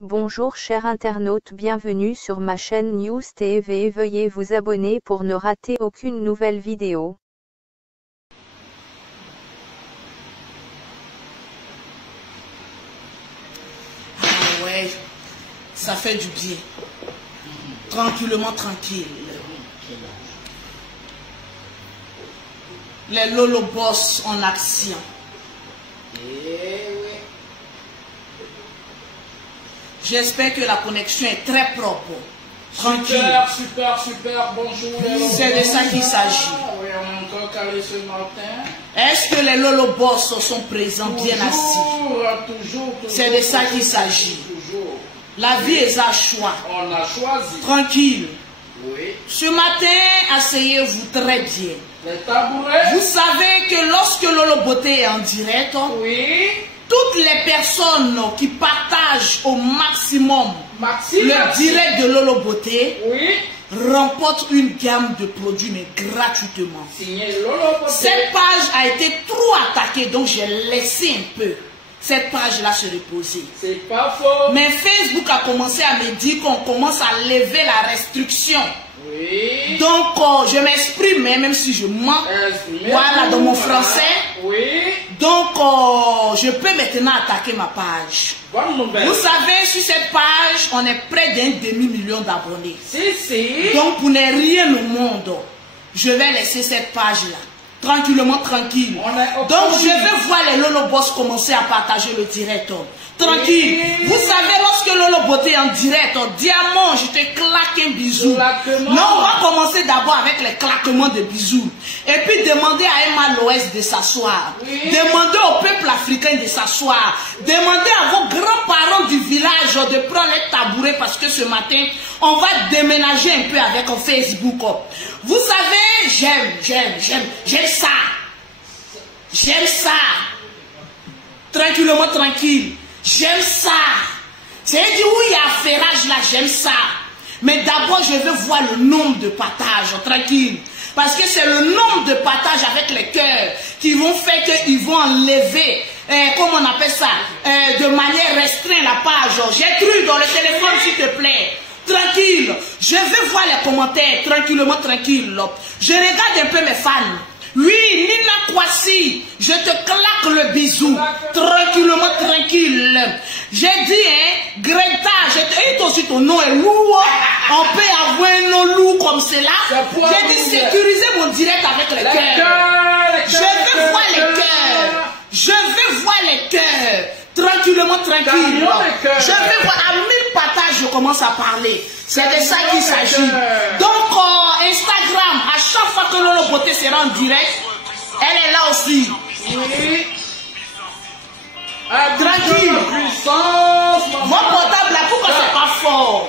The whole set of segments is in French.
Bonjour chers internautes, bienvenue sur ma chaîne News TV. Veuillez vous abonner pour ne rater aucune nouvelle vidéo. Ah ouais, ça fait du bien. Tranquillement, tranquille. Les Lolo Boss en action. J'espère que la connexion est très propre. Tranquille. Super, bonjour. C'est de ça qu'il s'agit. Oui, on est encore calé ce matin. Est-ce que les Lolo Boss sont présents, bien assis? Toujours. C'est de ça qu'il s'agit. Toujours. La vie est à choix. On a choisi. Tranquille. Oui. Ce matin, asseyez-vous très bien. Les tabourets. Vous savez que lorsque Lolo Beauté est en direct, Oui. toutes les personnes qui partagent au maximum le direct de Lolo Beauté Oui. remportent une gamme de produits, mais gratuitement. Signé Lolo Beauté. Cette page a été trop attaquée, donc j'ai laissé un peu cette page-là se reposer. C'est pas faux. Mais Facebook a commencé à me dire qu'on commence à lever la restriction. Oui. Donc, je m'exprime, même si je mens. Voilà, dans mon français. Oui. Donc, je peux maintenant attaquer ma page. Bonne nouvelle. Vous savez, sur cette page, on est près d'un demi-million d'abonnés. Si. Donc, pour ne rien au monde, je vais laisser cette page-là. Tranquillement, tranquille. Donc, je vais voir les Lolo Boss commencer à partager le direct. Tranquille. Oui. Vous savez, lorsque Lolo Beauté est en direct, diamant, je te claque un bisou. Claquement. Non, on va commencer d'abord avec les claquements de bisous. Et puis demander à Emma Loès de s'asseoir. Oui. Demander au peuple africain de s'asseoir. Demander à vos grands-parents du village de prendre les tabourets parce que ce matin, on va déménager un peu avec Facebook. Vous savez, j'aime ça. J'aime ça. Tranquillement, tranquille. J'aime ça. C'est dit où il y a ferrage là, j'aime ça. Mais d'abord, je veux voir le nombre de partages, tranquille. Parce que c'est le nombre de partages avec les cœurs qui vont faire qu'ils vont enlever, comment on appelle ça, de manière restreinte la page. J'ai cru dans le téléphone, s'il te plaît. Tranquille. Je veux voir les commentaires, tranquillement, tranquille. Je regarde un peu mes fans. Oui, Nina Kwasi, je te claque le bisou. Tranquillement, tranquille. J'ai dit, Greta, et toi aussi ton nom est lourd. On peut avoir un nom lourd comme cela. J'ai dit, sécuriser mon direct avec les cœurs. Je veux voir les cœurs. Je veux voir les cœurs. Tranquillement, tranquille. Je veux voir à 1000 partages, je commence à parler. C'est de ça qu'il s'agit. Donc, Instagram, à chaque fois que Lolo Beauté sera en direct, elle est là aussi. Oui. Tranquille. Mon portable là, pourquoi c'est pas fort?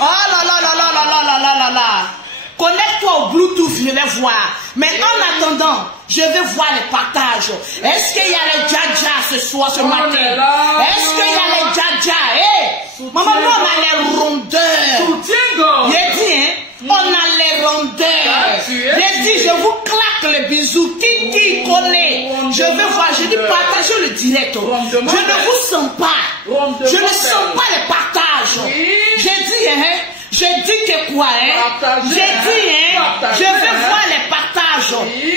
Oh là là là là là là là là là là. Connecte-toi au Bluetooth, je vais voir. Mais en attendant, je vais voir les partages. Est-ce qu'il y a les Dja ce soir, ce matin? Est-ce qu'il y a les Dja? Hey, maman, nous on a les rondeurs. J'ai dit, hein, on a les rondeurs. J'ai dit, je vous claque les bisous. Qui connaît? Je vais voir, je dis partagez le direct. Je ne vous sens pas. Je ne sens pas les partages. J'ai dit, hein. J'ai dit que quoi, hein? J'ai dit, hein? Je veux voir les partages.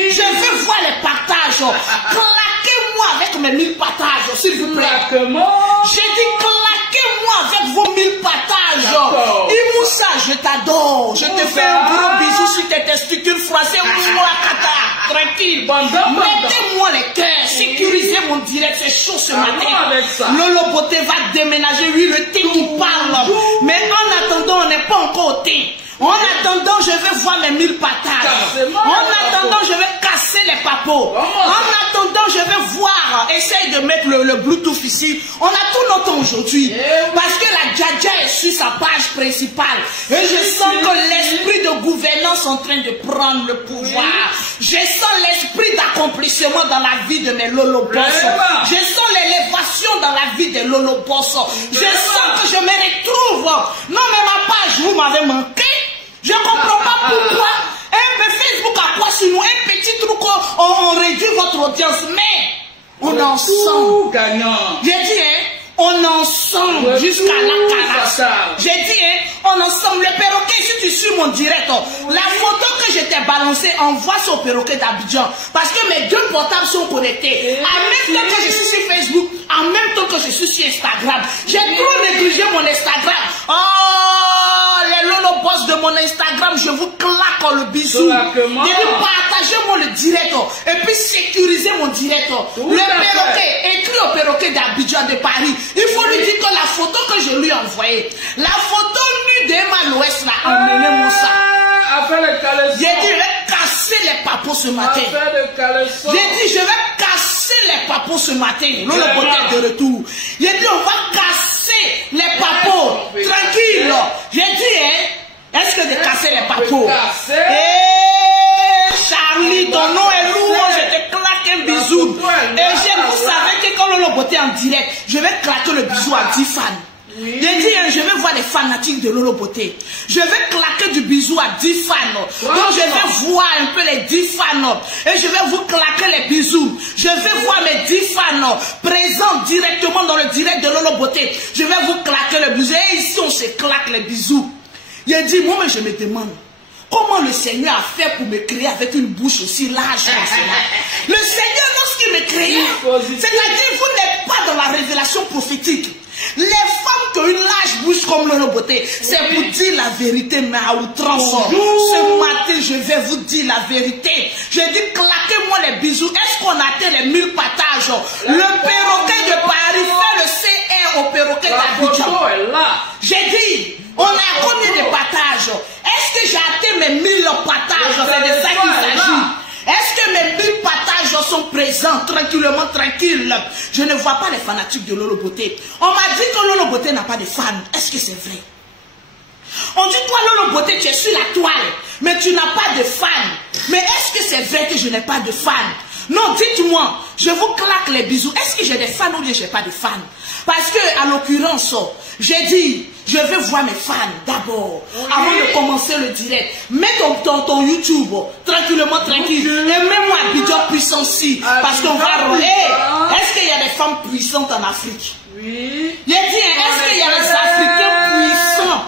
Je veux voir les partages. Claquez-moi avec mes 1000 partages, s'il vous plaît. J'ai dit, claquez-moi avec vos 1000 partages. Imoussa, je t'adore. Je te fais un gros bisou sur tes testicules froissées. Tranquille. Mettez-moi les cœurs. Sécurisez mon direct. C'est chaud ce matin. Lolo Beauté va déménager. Oui, le thé qui parle. Mais en attendant, on n'est pas encore au thé. En attendant, je vais voir mes 1000 partages. En attendant, je vais casser les papeaux. En attendant, je vais voir, essaye de mettre le Bluetooth ici. On a tout notre temps aujourd'hui. Parce que la Dja est sur sa page principale. Et je sens que l'esprit de gouvernance est en train de prendre le pouvoir. Je sens l'esprit d'accomplissement dans la vie de mes Lolo Boss. Je sens l'élévation dans la vie des Lolo Boss. Je sens que je me retrouve. Non, mais ma page, vous m'avez manqué. Je ne comprends pas pourquoi. Mais Facebook a quoi sur nous? Un petit truc, on réduit votre audience. Mais on est ensemble. Gagnant. J'ai dit, hein, on est ensemble jusqu'à J'ai dit, hein, on ensemble, le perroquet, si tu suis mon direct, la photo que je t'ai balancée, envoie ça au perroquet d'Abidjan. Parce que mes deux portables sont connectés. En même temps que je suis sur Facebook, en même temps que je suis sur Instagram. J'ai trop négligé mon Instagram. Oh, les lolo boss de mon Instagram, je vous claque le bisou. Partagez-moi le direct et puis sécurisez mon direct. Le perroquet, écrit au perroquet d'Abidjan de Paris. Il faut lui dire que la photo que je lui ai envoyée, la photo nue d'Emma l'Ouest là, emmenez-moi ça. J'ai dit, je vais casser les papos ce matin. J'ai dit, je vais casser les papos ce matin. Lolo Beauté de retour. J'ai dit, on va casser les papos. Tranquille. J'ai dit, hein, est-ce que de casser les papos? Charlie, ton nom est lourd, je te claque un bisou. Et vous savez que quand Lolo Beauté en direct, je vais claquer le bisou à 10 fans. J'ai dit, je vais voir les fanatiques de Lolo Beauté. Je vais claquer du bisou à 10 fans. Donc je vais voir un peu les 10 fans. Et je vais vous claquer les bisous. Je vais voir mes 10 fans présents directement dans le direct de Lolo Beauté. Je vais vous claquer le bisou. Et ici, on se claque les bisous. Il dit, moi, mais je me demande. Comment le Seigneur a fait pour me créer avec une bouche aussi large comme cela? Le Seigneur, lorsqu'il me créait, c'est-à-dire vous n'êtes pas dans la révélation prophétique. Les femmes qui ont une large bouche comme Lolo Beauté, c'est pour dire la vérité, mais à outrance. Ce matin, je vais vous dire la vérité. Je dis, claquez-moi les bisous. Est-ce qu'on atteint les 1000 partages? Le perroquet de Paris fait le CR au perroquet d'Abidjan. J'ai dit, on a combien de partages? Est-ce que j'ai atteint mes 1000 partages? C'est de ça qu'il s'agit. Est-ce que mes 1000 partages sont présents tranquillement, tranquille? Je ne vois pas les fanatiques de Lolo Beauté. On m'a dit que Lolo Beauté n'a pas de fans. Est-ce que c'est vrai? On dit, toi Lolo Beauté, tu es sur la toile, mais tu n'as pas de fans. Mais est-ce que c'est vrai que je n'ai pas de fans? Non, dites-moi, je vous claque les bisous. Est-ce que j'ai des fans ou bien je n'ai pas de fans? Parce que, à l'occurrence, j'ai dit, je vais voir mes fans d'abord, avant de commencer le direct. Mets ton YouTube, tranquillement, tranquille. Et mets-moi Abidjan puissance-ci, parce qu'on va rouler. Est-ce qu'il y a des femmes puissantes en Afrique? Oui. J'ai dit, est-ce qu'il y a des Africains puissants?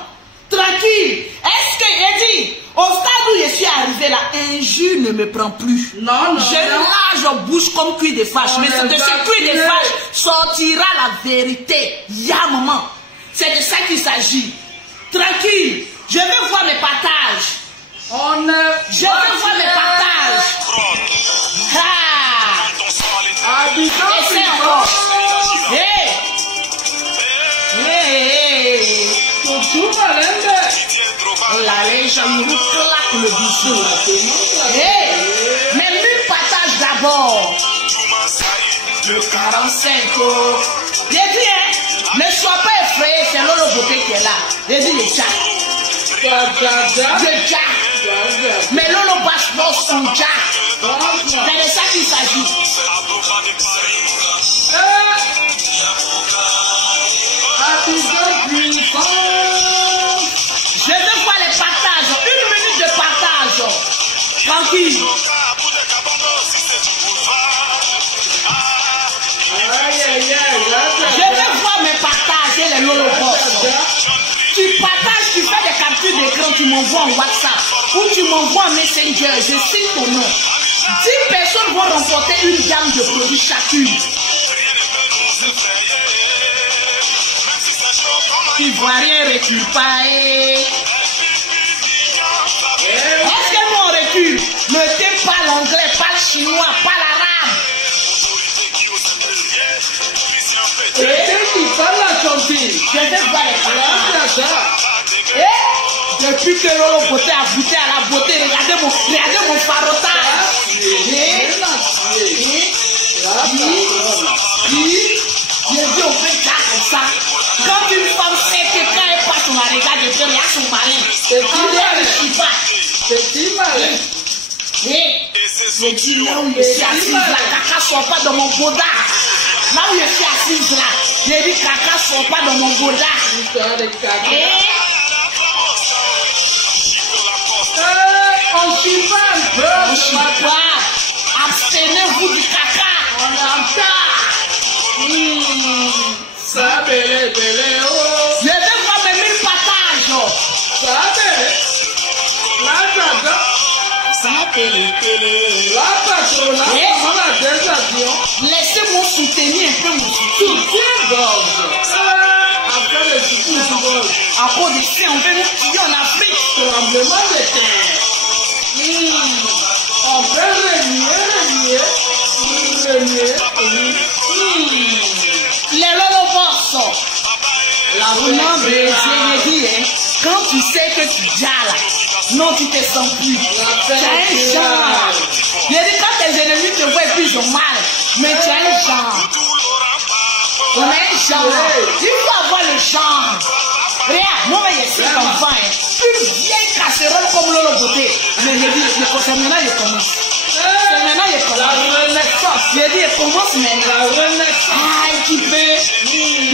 Tranquille. Est-ce que, j'ai dit, au stade où je suis arrivé là, injure ne me prend plus. Non, non. Je lâche bouche comme cuir de vache. Mais de ce cuir de vache sortira la vérité. Ya maman. C'est de ça qu'il s'agit. Tranquille. Je vais voir mes partages. Je vais voir mes partages. Ah. Et c'est encore. Hey. Hey. La légende nous claque le bisou. Hey. Mais 1000 partages d'abord. Le 45. J'ai dit, hein, ne sois pas effrayé, c'est Lolo Beauté qui est là. J'ai dit, le jack. Le jack. Mais Lolo Bash bosse son jack. C'est de ça qu'il s'agit. Je vais voir les partages. 1 minute de partage. Tranquille. Je vais voir mes partages et les Lolo Boss. Tu partages, tu fais des captures d'écran, tu m'envoies en WhatsApp ou tu m'envoies en Messenger, je cite ton nom. 10 personnes vont remporter une gamme de produits chacune. Ivoirien recule pas. Est-ce que nous on recule? Ne t'aime pas l'anglais, pas le chinois, pas l'arabe. Je vais voir les partages. Depuis que Lolo Beauté a goûté à la beauté, regardez mon farotage. J'ai dit on fait ça comme ça. Quand une femme sait que quand elle passe on la regarde de il y a son mari. C'est malin. J'ai dit là où je suis assise, la caca sort pas dans mon goda. Là où je suis assise là, j'ai dit caca sort pas dans mon goda. On chie pas. Abstenez-vous du caca. On entend. Ça, belé, oh. Je vais voir mes Laissez-moi soutenir un peu mon soutien-gorge. Après le soutien-gorge. À cause de ça, on veut nous tuer en Afrique. Tremblement de terre. On peut renier. Les lolobos. Non, mais j'ai dit, quand tu sais que tu as là, non, tu te sens plus. Tu as un genre. J'ai dit, quand tes ennemis te voient plus, ils ont mal. Mais tu as un genre. On a un genre. Il faut avoir le genre. Regarde, moi, je suis enfant. Une vieille casserole comme Lolo Beauté. Mais j'ai dit, c'est maintenant, je commence. C'est maintenant, je commence. La renaissance. J'ai dit, je commence maintenant. La renaissance. Ah, tu peux.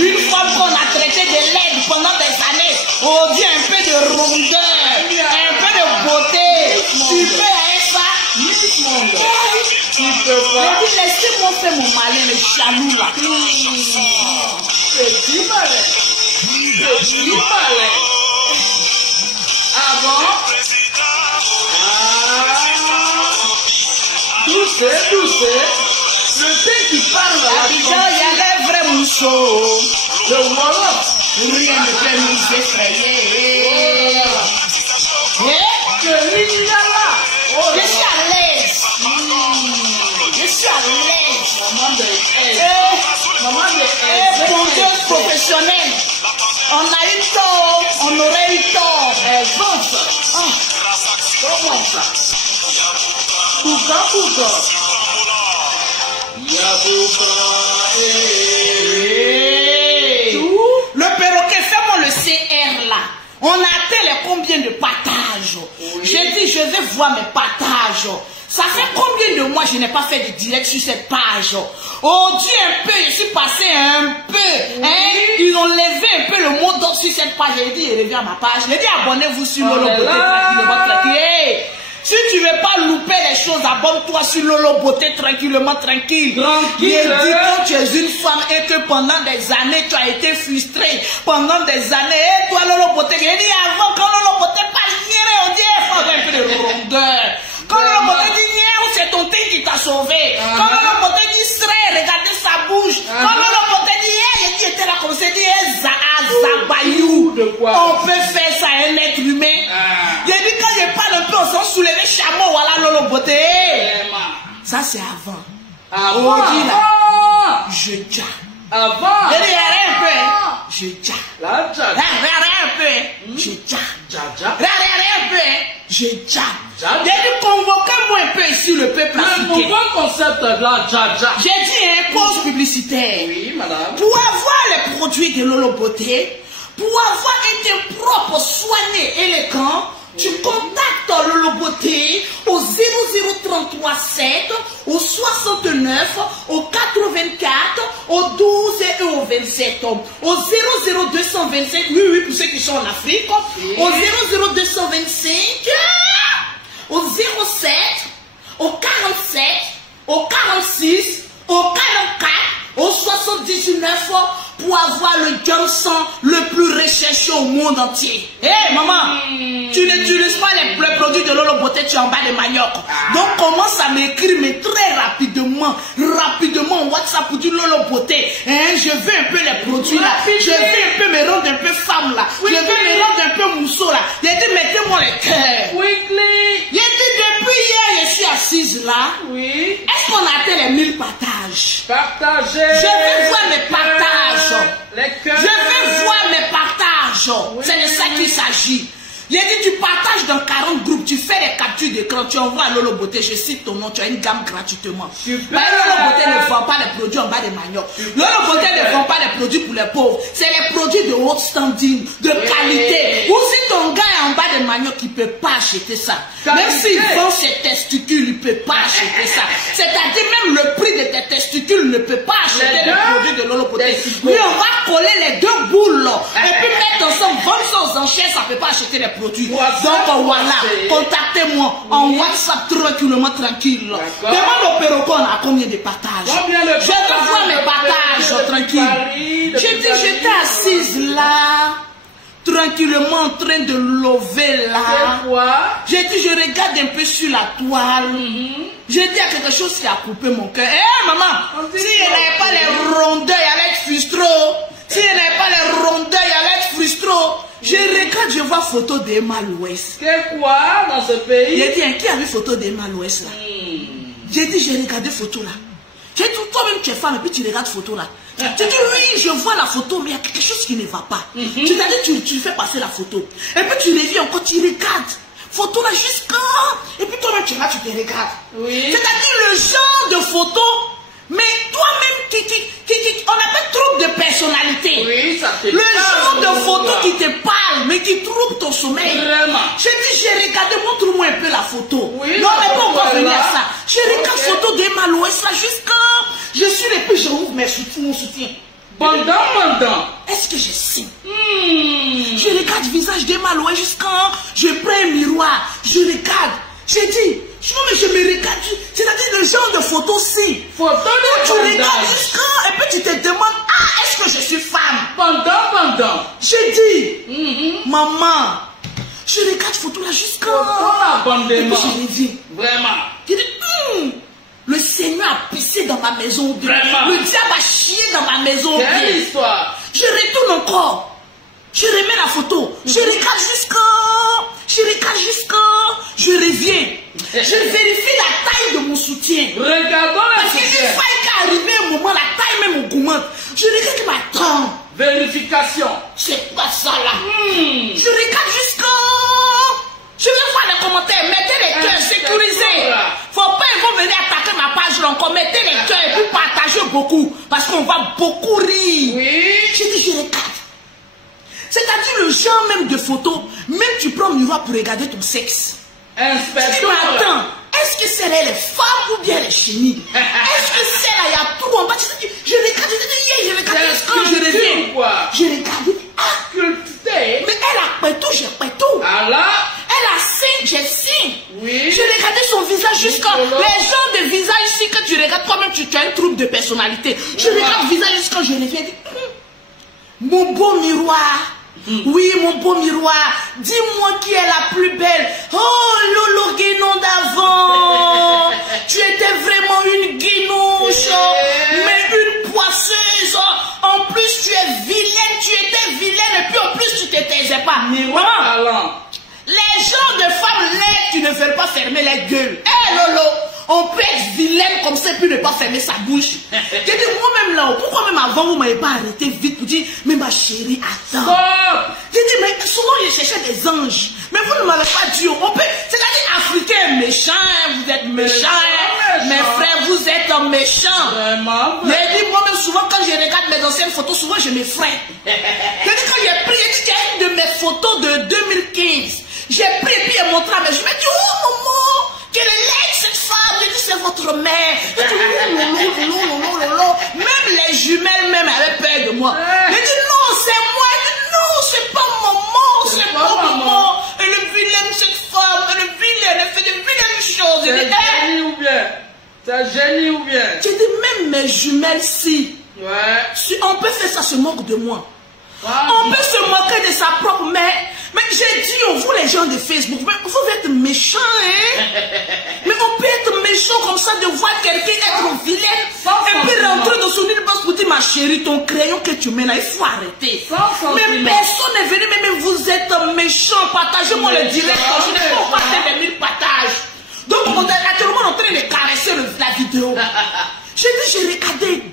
Une fois qu'on a traité de l'aide pendant des années, on dit un peu de rondeur, un peu de beauté. Tu peux avec ça? Tu peux pas. J'ai dit, laissez-moi faire mon malin, le chalou là. C'est du malin. C'est du malin. Ah bon? Doucet. Le thé qui parle là. Abidjan, il y a les vrais mousseaux. Le Wolof. Rien ne peut nous effrayer. Que l'Ignala. Je suis à l'aise. Je suis à l'aise. Maman de Ponteuse professionnelle. On a eu tort. On aurait eu tort. Comment ça? Pourquoi? Le perroquet, fais-moi le CR là. On a atteint les combien de partages? J'ai dit, je vais voir mes partages. Ça fait combien de mois je n'ai pas fait de direct sur cette page? Oh Dieu, un peu, je suis passé un peu. Hein? Ils ont levé un peu le mot d'ordre sur cette page. J'ai dit, reviens à ma page. J'ai dit, abonnez-vous sur Lolo Beauté tranquillement. Si tu ne veux pas louper les choses, abonne-toi sur Lolo Beauté tranquillement, tranquille. J'ai dit, quand tu es une femme et que pendant des années, tu as été frustrée, pendant des années, et toi Lolo Beauté, j'ai dit avant, quand Lolo Beauté parle, on dit, il faut un peu de rondeur. Quand Lolo Beauté dit, c'est ton thé qui t'a sauvé. Quand Lolo Beauté dit, regardez sa bouche. Quand Lolo Beauté dit, il était là comme ça, dit, Zabayou. On peut faire ça à un être humain. J'ai dit, quand je parle un peu, on s'en soulève chameau, voilà Lolo Beauté. Ça, c'est avant. Avant. Je ja. Avant. J'ai dit, rien un peu. Je ja. La ja. Rien un peu. Je ja. Ja. Rien un peu. Je ja. J'ai dit, convoquez-moi un peu ici le peuple africain. Mais pourquoi le concept de la ja? J'ai dit, pause publicitaire. Oui, madame. Pour avoir les produits de Lolo Beauté, pour avoir été propre, soigné, élégant, tu contactes Lolo Beauté au 00337, au 69, au 84, au 12 et au 27. Au 00225, oui, pour ceux qui sont en Afrique, au 00225, au 07, au 47, au 46, au 44, au 79 pour avoir le Johnson le plus recherché au monde entier. Hé maman, tu n'utilises pas les produits de Lolo Beauté, tu es en bas de manioc. Donc commence à m'écrire, mais très rapidement en WhatsApp pour dire Lolo Beauté. Hein, je veux un peu les produits là. Je veux un peu me rendre un peu femme là. Je veux me rendre un peu mousseau là. J'ai dit mettez-moi les cœurs. Quickly. J'ai dit depuis hier je suis assise là. Oui. Est-ce qu'on a atteint les 1000 partages? Partagez. Je veux voir mes partages. Les cœurs. Je veux voir mes partages. Oui. C'est de ça qu'il s'agit. J'ai dit, tu partages dans 40 groupes, tu fais des captures d'écran, tu envoies à Lolo Beauté, je cite ton nom, tu as une gamme gratuitement. Super. Mais Lolo Beauté ne vend pas les produits en bas des maniocs. Lolo Beauté ne vend pas les produits pour les pauvres. C'est les produits de haute standing, de qualité. Ou si ton gars est en bas des maniocs, il ne peut pas acheter ça. Même s'il vend ses testicules, il ne peut pas acheter ça. C'est-à-dire même le prix de tes testicules ne peut pas acheter les produits de Lolo Beauté. Oui, on va coller les deux boules et puis mettre ensemble, vendre ça aux enchères, ça ne peut pas acheter les produits. Donc voilà, contactez-moi en WhatsApp tranquillement, tranquille. Demande au perroquet à combien de partages. Je te vois mes partages tranquille. J'ai dit, j'étais assise là, tranquillement en train de lever là. C'est quoi? J'ai dit, je regarde un peu sur la toile. J'ai dit à quelque chose qui a coupé mon cœur. Eh maman, si elle n'avait pas les rondeurs, elle allait être frustrée. Si elle n'avait pas les rondeurs, elle allait être frustrée. Je regarde, je vois photo d'Emma l'Ouest. C'est quoi dans ce pays? J'ai dit, qui a vu photo d'Emma l'Ouest là? J'ai dit, j'ai regardé photo là. J'ai dit, toi-même tu es femme et puis tu regardes photo là. J'ai dit, oui, je vois la photo, mais il y a quelque chose qui ne va pas. C'est-à-dire, tu fais passer la photo. Et puis tu reviens encore, tu regardes. Photo là jusqu'à... Et puis toi-même tu es là, tu te regardes. Oui. C'est-à-dire le genre de photo, mais toi-même on appelle trouble de personnalité. Oui, ça te le genre de photo là. qui te parle, mais qui trouble ton sommeil. Vraiment. J'ai dit, j'ai regardé, montre-moi un peu la photo. Oui, non, mais pas encore venir à ça. J'ai regardé Okay. photo d'Emma l'Ouest là jusqu'à... Je suis et puis je ouvre mon soutien. Pendant. Est-ce que je signe? Je regarde le visage d'Emma l'Ouest jusqu'à... Je prends un miroir, je regarde. J'ai dit, mais je me regarde. C'est-à-dire le genre de photo-ci. Photo de Tu regardes jusqu'à... Et puis tu te demandes, est-ce que je suis femme? Pendant. J'ai dit, maman, je regarde photo là jusqu'à... Et puis je reviens. Vraiment. J'ai dit, le Seigneur a pissé dans ma maison. Vraiment. Le diable a chié dans ma maison. Quelle histoire. Je retourne encore. Je remets la photo. Je regarde jusqu'à... Je reviens. Je vérifie la taille de mon soutien. Regardons la Parce qu'il soutien. fallait qu'arriver un moment, la taille même augmente. Je regarde que ma tante. Vérification. C'est pas ça là. Je regarde jusqu'à... Je vais voir les commentaires. Mettez les cœurs, sécurisés. Faut pas ils vont venir attaquer ma page là encore. Mettez les cœurs et puis partagez beaucoup. Parce qu'on va beaucoup rire. Oui. J'ai dit, je regarde. C'est-à-dire le genre même de photos, même tu prends le miroir pour regarder ton sexe. Je dis, Inspecteur. mais attends, est-ce que c'est les femmes ou bien les chenilles? Est-ce que c'est là, il y a tout en bas? Je regarde, je regarde, quand je reviens. Je regarde, mais elle a pétou, j'ai pétou. Alors. Elle a signe, j'ai signe. Oui. Je regardais son visage jusqu'à... Les gens de visage ici, que tu regardes, toi-même, tu as un trouble de personnalité. Je regarde le visage jusqu'à je reviens. Mon beau miroir. Oui, mon beau miroir. Dis-moi qui est la plus belle. Oh, Lolo Guénon d'avant. Tu étais vraiment une guinouche. Mais une poisseuse. En plus, tu es vilaine. Tu étais vilaine. Et puis en plus, tu te taisais pas. Maman. Les gens de femmes laides qui ne veulent pas fermer les gueules. Eh Lolo, on peut être vilaine comme ça puis ne pas fermer sa bouche. J'ai dit moi-même là, pourquoi même avant vous m'avez pas arrêté vite pour dire, mais ma chérie, attends. J'ai dit, mais souvent je cherchais des anges. Mais vous ne m'avez pas dit, on peut, c'est-à-dire africain méchant, vous êtes méchant, mes frères, vous êtes méchants. Vraiment. J'ai dit moi-même souvent quand je regarde mes anciennes photos, souvent je m'effraie. J'ai dit quand j'ai pris, j'ai dit qu'il y a une de mes photos de 2015. J'ai pris et puis elle montré, mais je me dis, oh maman, quelle est cette femme? J'ai dit, c'est votre mère. J'ai dit, non. Même les jumelles même avaient peur de moi. J'ai dit, non, c'est moi. Elle dit, non, c'est pas maman, c'est pas maman. Elle est vilaine, cette femme, elle est vilaine, elle fait de vilaines choses. C'est génie ou bien? C'est génie ou bien? J'ai dit, même mes jumelles, si. Ouais. Si on peut faire ça, se moque de moi. Wow. On peut se moquer de sa propre mère. Mais j'ai dit, vous les gens de Facebook, mais vous êtes méchants, hein? Mais on peut être méchant comme ça de voir quelqu'un être vilaine et puis rentrer dans son île pour dire, ma chérie, ton crayon que tu mets là, il faut arrêter. Mais personne n'est venu, mais vous êtes méchants. Partagez-moi le direct. Je n'ai pas encore fait les 1000 partages. Donc, on est actuellement en train de caresser la vidéo. J'ai dit, j'ai regardé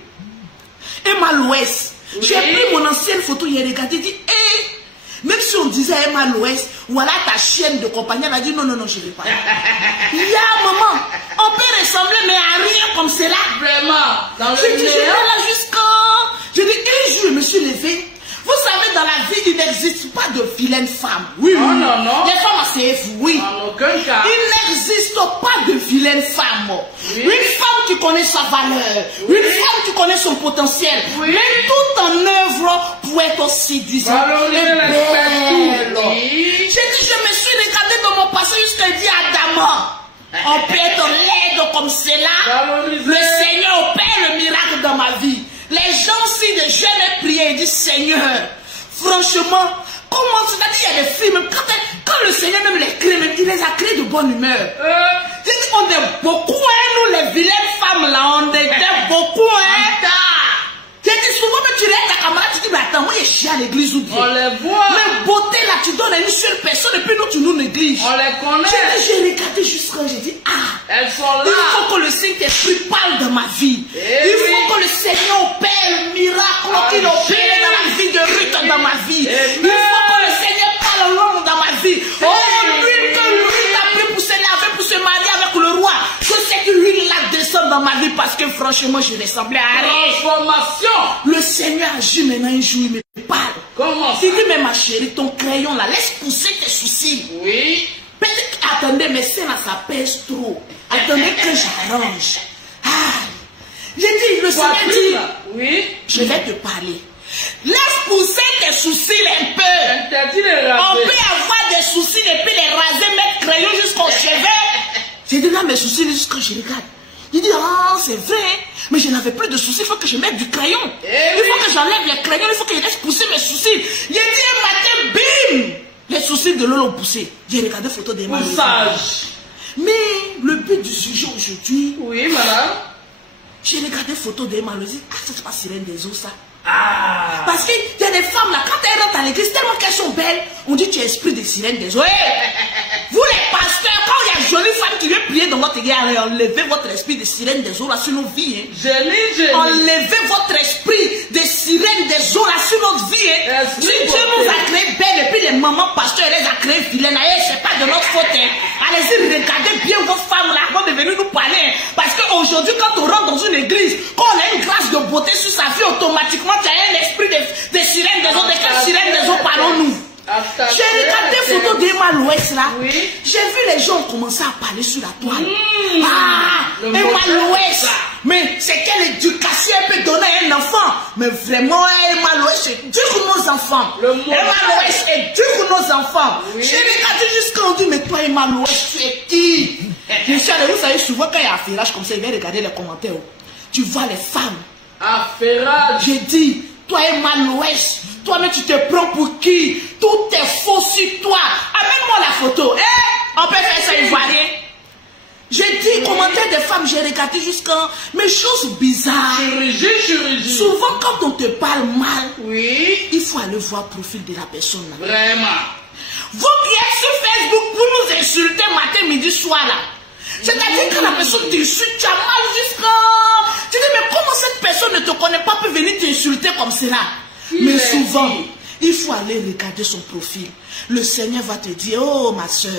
Emma l'Ouest. J'ai pris mon ancienne photo, j'ai regardé, dit, hé! Même si on disait Emma l'Ouest, voilà ta chienne de compagnie, elle a dit non, je ne vais pas. Maman, on peut ressembler, mais à rien comme cela. Vraiment. Je dis, j'étais là jusqu'à... Je dis, un jour, je me suis levée. Vous savez, dans la vie, il n'existe pas de vilaine femme. Oui. Non. Les femmes, c'est oui. En aucun cas. Il n'existe pas de vilaine femme. Oui. Une femme qui connaît sa valeur. Oui. Une femme qui connaît son potentiel. Oui. Mais tout en œuvre pour être séduisante. Et belle. J'ai dit, je me suis regardée dans mon passé jusqu'à dire Adama. On peut être laide comme cela. Le Seigneur opère le miracle dans ma vie. Les gens, si de jeûne et prier, ils disent, Seigneur, franchement, Comment, c'est-à-dire, il y a des filles, même quand le Seigneur même les crée, même, il les a créés de bonne humeur. J'ai dit, on est beaucoup, hein, nous, les vilaines femmes, là, on était beaucoup, hein. J'ai dit, souvent, mais tu lèves ta camarade, tu dis, mais attends, moi, je suis à l'église ou bien. On les voit. Mais beauté, là, tu donnes à une seule personne, et puis nous, tu nous négliges. On les connaît. J'ai regardé jusqu'à, j'ai dit, ah. Elles sont là. Il faut que le Saint-Esprit parle de ma vie. Il faut que le Seigneur opère le miracle qu'il opère dans la vie de Ruth dans ma vie. Il faut que le Seigneur parle long dans ma vie. Oh, l'huile que Ruth a pris pour se laver, pour se marier avec le roi. Je sais que l'huile là descend dans ma vie parce que franchement, je ressemblais à rien. Transformation. Le Seigneur agit maintenant un jour, il me parle. Comment ça? Il dit, mais ma chérie, ton crayon là, laisse pousser tes sourcils. Oui. Peut-être, attendez, mais ça là, ça pèse trop. Attendez que j'arrange. Ah, j'ai dit, le Seigneur dit, oui, je vais te parler. Laisse pousser tes sourcils un peu. On peut avoir des sourcils et puis les raser, mettre crayon jusqu'au cheveux. J'ai dit, là, mes sourcils, jusqu'à je regarde. Il dit, ah, c'est vrai, mais je n'avais plus de sourcils, il faut que je mette du crayon. Il faut que j'enlève les crayons, il faut que je laisse pousser mes sourcils. J'ai dit, un matin, bim, les sourcils de l'eau l'ont poussé. J'ai regardé photo des mains. Mais le but du sujet aujourd'hui, oui, madame, j'ai regardé photo des mains, ah, c'est pas Sirène des eaux, ça. ah. Parce qu'il y a des femmes là, quand elles rentrent à l'église, tellement qu'elles sont belles, on dit tu es esprit de Sirène des eaux. Vous les pasteurs, quand il y a une jolie femme qui veut prier dans votre église, enlevez votre esprit de Sirène des eaux là sur nos vies. Hein. Enlevez votre esprit de Sirène des eaux là sur notre vie. Hein. Si Dieu nous a créé belles et puis les mamans pasteurs les a créées vilaines, c'est pas de notre faute. Hein. Allez-y, regardez bien vos femmes là avant de venir nous parler. Hein. Parce qu'aujourd'hui, quand on rentre dans une église, quand on a une grâce de beauté sur sa vie, automatiquement tu as un esprit de Sirène des eaux. De quelle Sirène des eaux parlons-nous? J'ai regardé photo d'Emma Loès là. Oui. J'ai vu les gens commencer à parler sur la toile. Ah, Emma Loès. Mais c'est quelle éducation elle peut donner à un enfant? Mais vraiment, Emma Loès est dur pour nos enfants. Emma Loès est dur pour nos enfants. Oui. J'ai regardé jusqu'à on dit, mais toi Emma Loès, tu es qui? Je suis allé, vous savez, souvent quand il y a affairage comme ça, il vient regarder les commentaires. Tu vois les femmes. Affairage. J'ai dit, toi Emma Loès. Toi-même, tu te prends pour qui? Tout est faux sur toi. Amène-moi la photo. On peut faire ça, ivoirien. J'ai dit, commentaire des femmes, j'ai regardé jusqu'à... Mais choses bizarres. Chirurgie. Souvent, quand on te parle mal, oui, il faut aller voir le profil de la personne. Là. Vraiment. Vous qui êtes sur Facebook pour nous insulter matin, midi, soir, là. C'est-à-dire que la personne t'insulte, tu as mal jusqu'à... Tu dis, mais comment cette personne ne te connaît pas peut venir t'insulter comme cela? Mais souvent, il faut aller regarder son profil. Le Seigneur va te dire, oh ma soeur,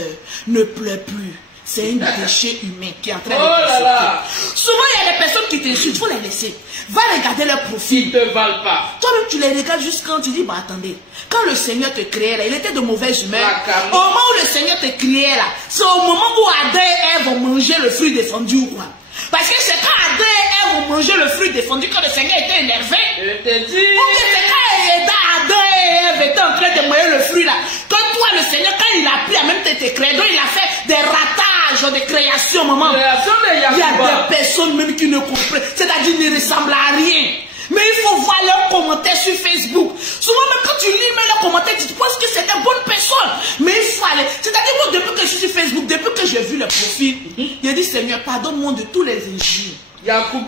ne pleure plus. C'est un déchet humain qui est en train de t'insulter. Souvent, il y a des personnes qui t'insultent, il faut les laisser. Va regarder leur profil. Ils ne te valent pas. Toi-même, tu les regardes juste quand tu dis, bah attendez, quand le Seigneur te créait là, il était de mauvaise humeur. Au moment où le Seigneur te créait là, c'est au moment où Adam et Ève vont manger le fruit défendu ou quoi? Parce que c'est quand Adam et Ève vont manger le fruit défendu que le Seigneur était énervé. Je te dis. Ou bien c'est quand Adam et Ève étaient en train de manger le fruit là. Que toi, le Seigneur, quand il a pris à même tes crédits, il a fait des ratages de création, maman. Il y a des personnes même qui ne comprennent, c'est-à-dire qui ne ressemblent à rien. Mais il faut voir leurs commentaires sur Facebook. Souvent, même quand tu lis leurs commentaires, tu penses que c'est des bonnes personnes. Mais il faut aller. C'est-à-dire, moi, depuis que je suis sur Facebook, depuis que j'ai vu le profil, j'ai dit, Seigneur, pardonne-moi de tous les injures.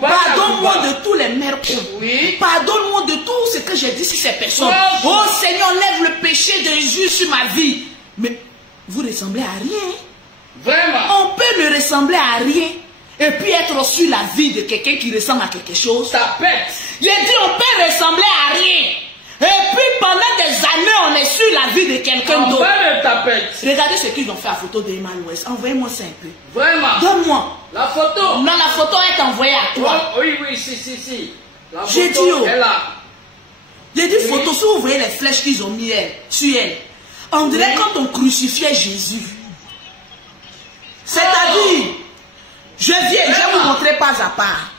Pardonne-moi de tous les mercons. Oui. Pardonne-moi de tout ce que j'ai dit sur ces personnes. Oh Seigneur, lève le péché d'injure sur ma vie. Mais vous ressemblez à rien. Vraiment. On peut ne ressembler à rien. Et puis être sur la vie de quelqu'un qui ressemble à quelque chose. Ça pète. J'ai dit on peut ressembler à rien. Et puis pendant des années on est sur la vie de quelqu'un d'autre. Regardez ce qu'ils ont fait à photo d'Emma Loès. Envoyez-moi ça un peu. Vraiment. Donne-moi. La photo. Non, la photo est envoyée à toi. Oh, oui, si. J'ai dit oh. J'ai dit oui. Photo, si vous voyez les flèches qu'ils ont mis sur elle. On dirait quand on crucifiait Jésus. C'est-à-dire, je vais vous montrer pas à part.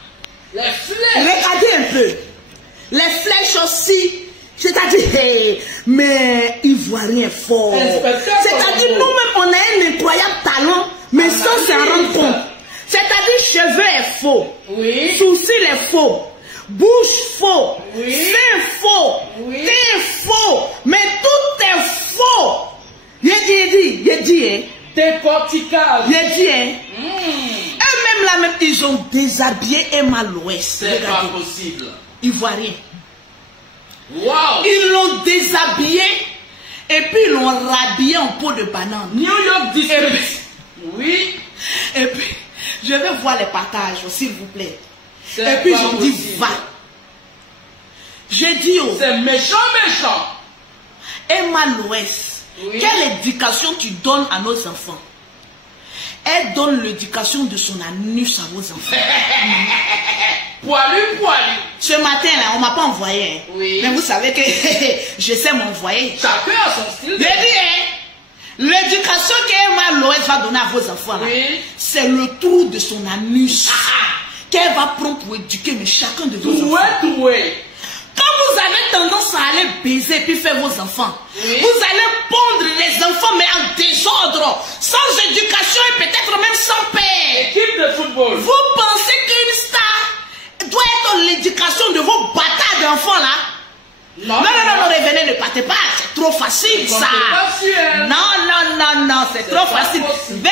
Les flèches. Regardez un peu. Les flèches aussi. C'est-à-dire, mais ivoirien fort. C'est-à-dire, nous-mêmes, on a un incroyable talent, mais sans s'en rendre compte. C'est-à-dire, cheveux est faux. Oui. Sourcils est faux. Bouche faux. Oui. Sein faux. Oui. Teint faux. Mais tout est hein. Décortiquage. J'ai dit, hein. Eux-mêmes là, même, ils ont déshabillé Emma Loès. C'est pas possible. Ivoirien. Wow. Ils l'ont déshabillé et puis ils l'ont rhabillé en peau de banane. New York District. Oui. Et puis, je vais voir les partages, s'il vous plaît. C'est Et puis, pas ils ont dit, possible. va. J'ai dit, oh, C'est méchant, méchant. Emma Loès, Oui. quelle éducation tu donnes à nos enfants? Elle donne l'éducation de son anus à vos enfants. Poilu, poilu. Ce matin, là, on ne m'a pas envoyé. Hein. Oui. Mais vous savez que je sais m'envoyer. Chacun a son style. J'ai dit, hein, l'éducation qu'Emma Loès va donner à vos enfants, là, Oui. c'est le trou de son anus qu'elle va prendre pour éduquer mais chacun de vos enfants. Troué. Quand vous avez tendance à aller baiser puis faire vos enfants, Oui. vous allez pondre les enfants mais en désordre, sans éducation et peut-être même sans père. Équipe de football. Vous pensez qu'une star doit être l'éducation de vos bâtards d'enfants là? Non, Non, revenez, ne partez pas, c'est trop facile ça. Pas sûr, hein. Non, c'est trop facile. possible.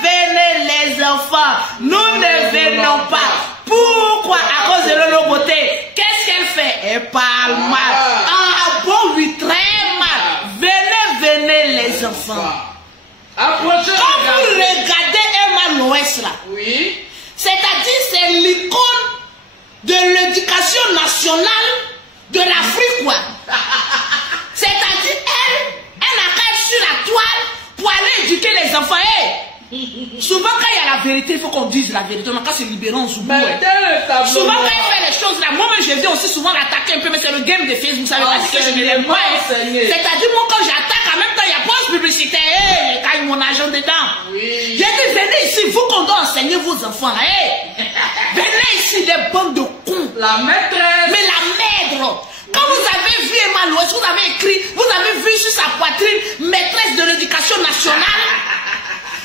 Venez les enfants, nous ne venons pas. Pourquoi? À cause de leur beauté. Qu'est-ce qu'elle fait? Elle parle mal. Ah bon, oui, très mal. Venez les enfants. Approchez. Quand vous regardez Emma Loès là, Oui. c'est-à-dire c'est l'icône de l'éducation nationale de l'Afrique, quoi. C'est-à-dire, elle n'a qu'à être sur la toile pour aller éduquer les enfants. Hey, souvent, quand il y a la vérité, il faut qu'on dise la vérité. On n'a qu'à se libérer en Zoubou. Souvent, quand il fait les choses là, moi-même, je viens aussi souvent l'attaquer un peu, mais c'est le game de Facebook, vous savez pas que je ne l'aime pas. C'est-à-dire, moi, quand j'attaque, en même temps, il y a pause publicitaire. Hey, quand il y a mon agent dedans. Oui. J'ai dit, venez ici, vous qu'on doit enseigner vos enfants là. Hey, venez ici, des bandes de cons. La maîtresse. Mais la maigre, quand vous avez vu Emma Loès, vous avez écrit, vous avez vu sur sa poitrine, maîtresse de l'éducation nationale.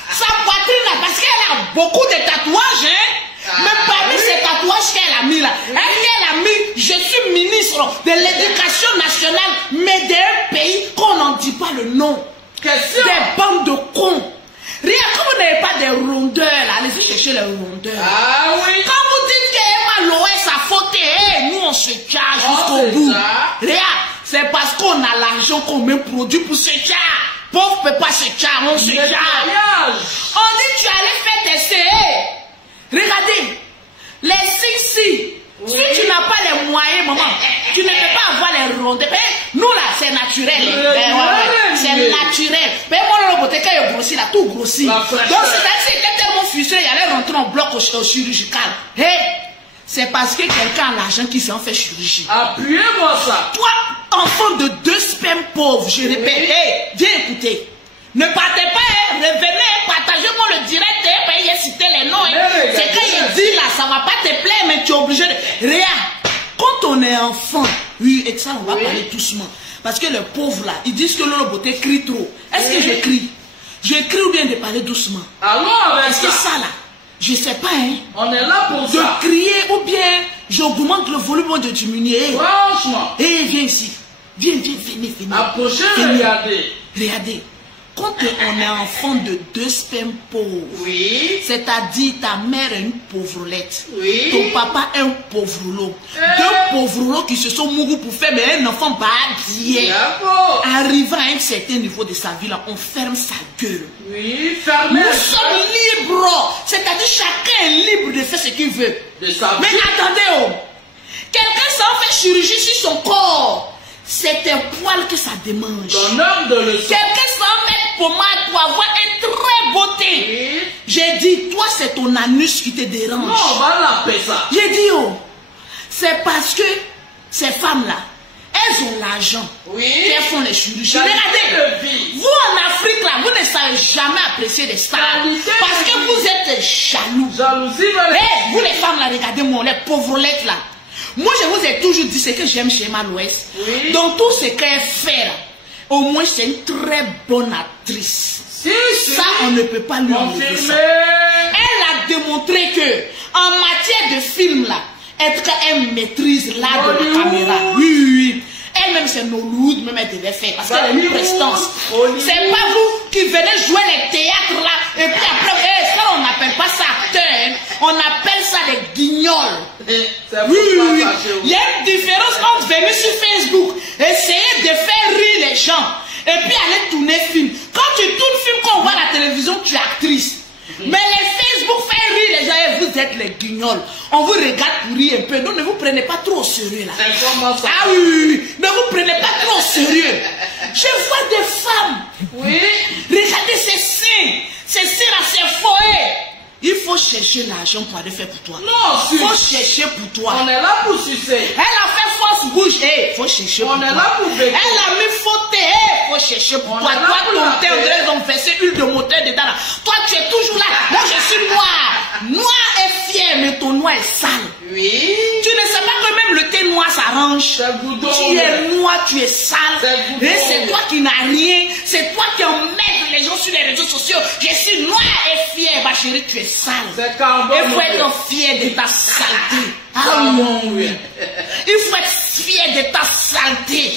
Sa poitrine là, parce qu'elle a beaucoup de tatouages, hein. Mais parmi ces tatouages qu'elle a mis là, elle a mis, je suis ministre de l'éducation nationale, mais d'un pays qu'on n'en dit pas le nom. Question. Des bandes de cons. Rien que vous n'avez pas des rondeurs là, allez-y chercher les rondeurs. Ah oui. Quand vous dites qu'Emma Loès a fauté, hey, nous on se charge jusqu'au bout. Regarde, c'est parce qu'on a l'argent qu'on met produit pour se charge. Pauvre peut pas se charge, on se charge. On dit tu allais faire tes CE. Regardez, les si. Oui. Si tu n'as pas les moyens, maman, tu ne peux pas avoir les rondeurs. Nous là, c'est naturel. C'est naturel. Mais moi, le beauté, quand il grossit, là, tout grossit. Donc, c'est-à-dire que c'était tellement frustré, il allait rentrer en bloc au chirurgical. Hey, c'est parce que quelqu'un a l'argent qui s'en fait chirurgie. Appuyez-moi ça. Toi, enfant de 2 spermes pauvres, je répète, oui. Hey, viens écouter. Ne partez pas, hein, revenez, partagez-moi le direct, hein, il a cité les noms. Hein. C'est quand il dit là, ça va pas te plaire, mais tu es obligé de. Regarde, quand on est enfant, oui, et ça, on va parler doucement. Parce que les pauvres là, ils disent que leur beauté crie trop. Est-ce que je crie? Je crie ou bien de parler doucement? Allons avec parce que ça là, je sais pas, hein. On est là pour de ça. De crier ou bien j'augmente le volume ou de diminuer. Franchement. Eh, viens ici. Viens. Approchez, regardez. Regardez. Quand on est enfant de 2 spermes pauvres, oui. C'est-à-dire ta mère est une pauvrelette, oui. Ton papa est un pauvroulo, 2 pauvroulos qui se sont mourus pour faire mais un enfant babillé. Arrivant à un certain niveau de sa vie, là, on ferme sa gueule. Oui, fermez. Nous sommes libres, c'est-à-dire chacun est libre de faire ce qu'il veut. De sa mais vie. Attendez, oh, quelqu'un s'en fait chirurgie sur son corps. C'est un poil que ça démange. Ton homme de leçon. Quelqu'un s'en met pommade pour avoir une très beauté. Oui. J'ai dit, toi, c'est ton anus qui te dérange. Non, on va l'appeler ça. J'ai dit, oh, c'est parce que ces femmes-là, elles ont l'argent. Oui. Elles font les chirurgies. Regardez, vous en Afrique, là, vous ne savez jamais apprécier les stars. Parce que vous êtes jaloux. Jalousie, hey, vous les femmes, là, regardez-moi, les pauvrettes, là. Moi, je vous ai toujours dit ce que j'aime chez Emma Loès. Oui. Donc, tout ce qu'elle fait, là, au moins, c'est une très bonne actrice. Si. Ça, on ne peut pas lui enlever ça. Elle a démontré que, en matière de film, là, elle maîtrise l'art de la caméra. Oui. Elle-même, c'est Nollywood, même elle devait faire. Parce qu'elle a une prestance. C'est pas vous. qui venaient jouer les théâtres là. Et puis après, ça on n'appelle pas ça acteur, hein. On appelle ça des guignols. Oui. Il y a une différence entre venir sur Facebook, essayer de faire rire les gens, et puis aller tourner film. Quand tu tournes film, quand on voit la télévision, tu es actrice. Mais les Facebook fait rire les gens et vous êtes les guignols. On vous regarde pour rire un peu. Donc ne vous prenez pas trop au sérieux là. Ah oui, ne vous prenez pas trop au sérieux. Je vois des femmes. Oui. Regardez ces seins là, ces foyers. Il faut chercher l'argent pour aller faire pour toi. Non, il faut chercher pour toi. On est là pour sucer. Elle a fait force bouche. Il faut chercher pour toi. On est là pour béquer. Elle a mis faute. Il faut chercher pour toi. Toi, ton thé, ils ont versé huile de moteur dedans là. Toi, tu es toujours là. Moi, je suis noir. Noir est fier, mais ton noir est sale. Oui. Tu ne sais pas que même le thé noir s'arrange. Tu es noir, tu es sale. Et c'est toi qui n'as rien. C'est toi qui emmènes les gens sur les réseaux sociaux. Je suis noir et fier. Ma chérie, tu es sale. Il faut être fier de ta saleté. Ah oui. Il faut être fier de ta saleté.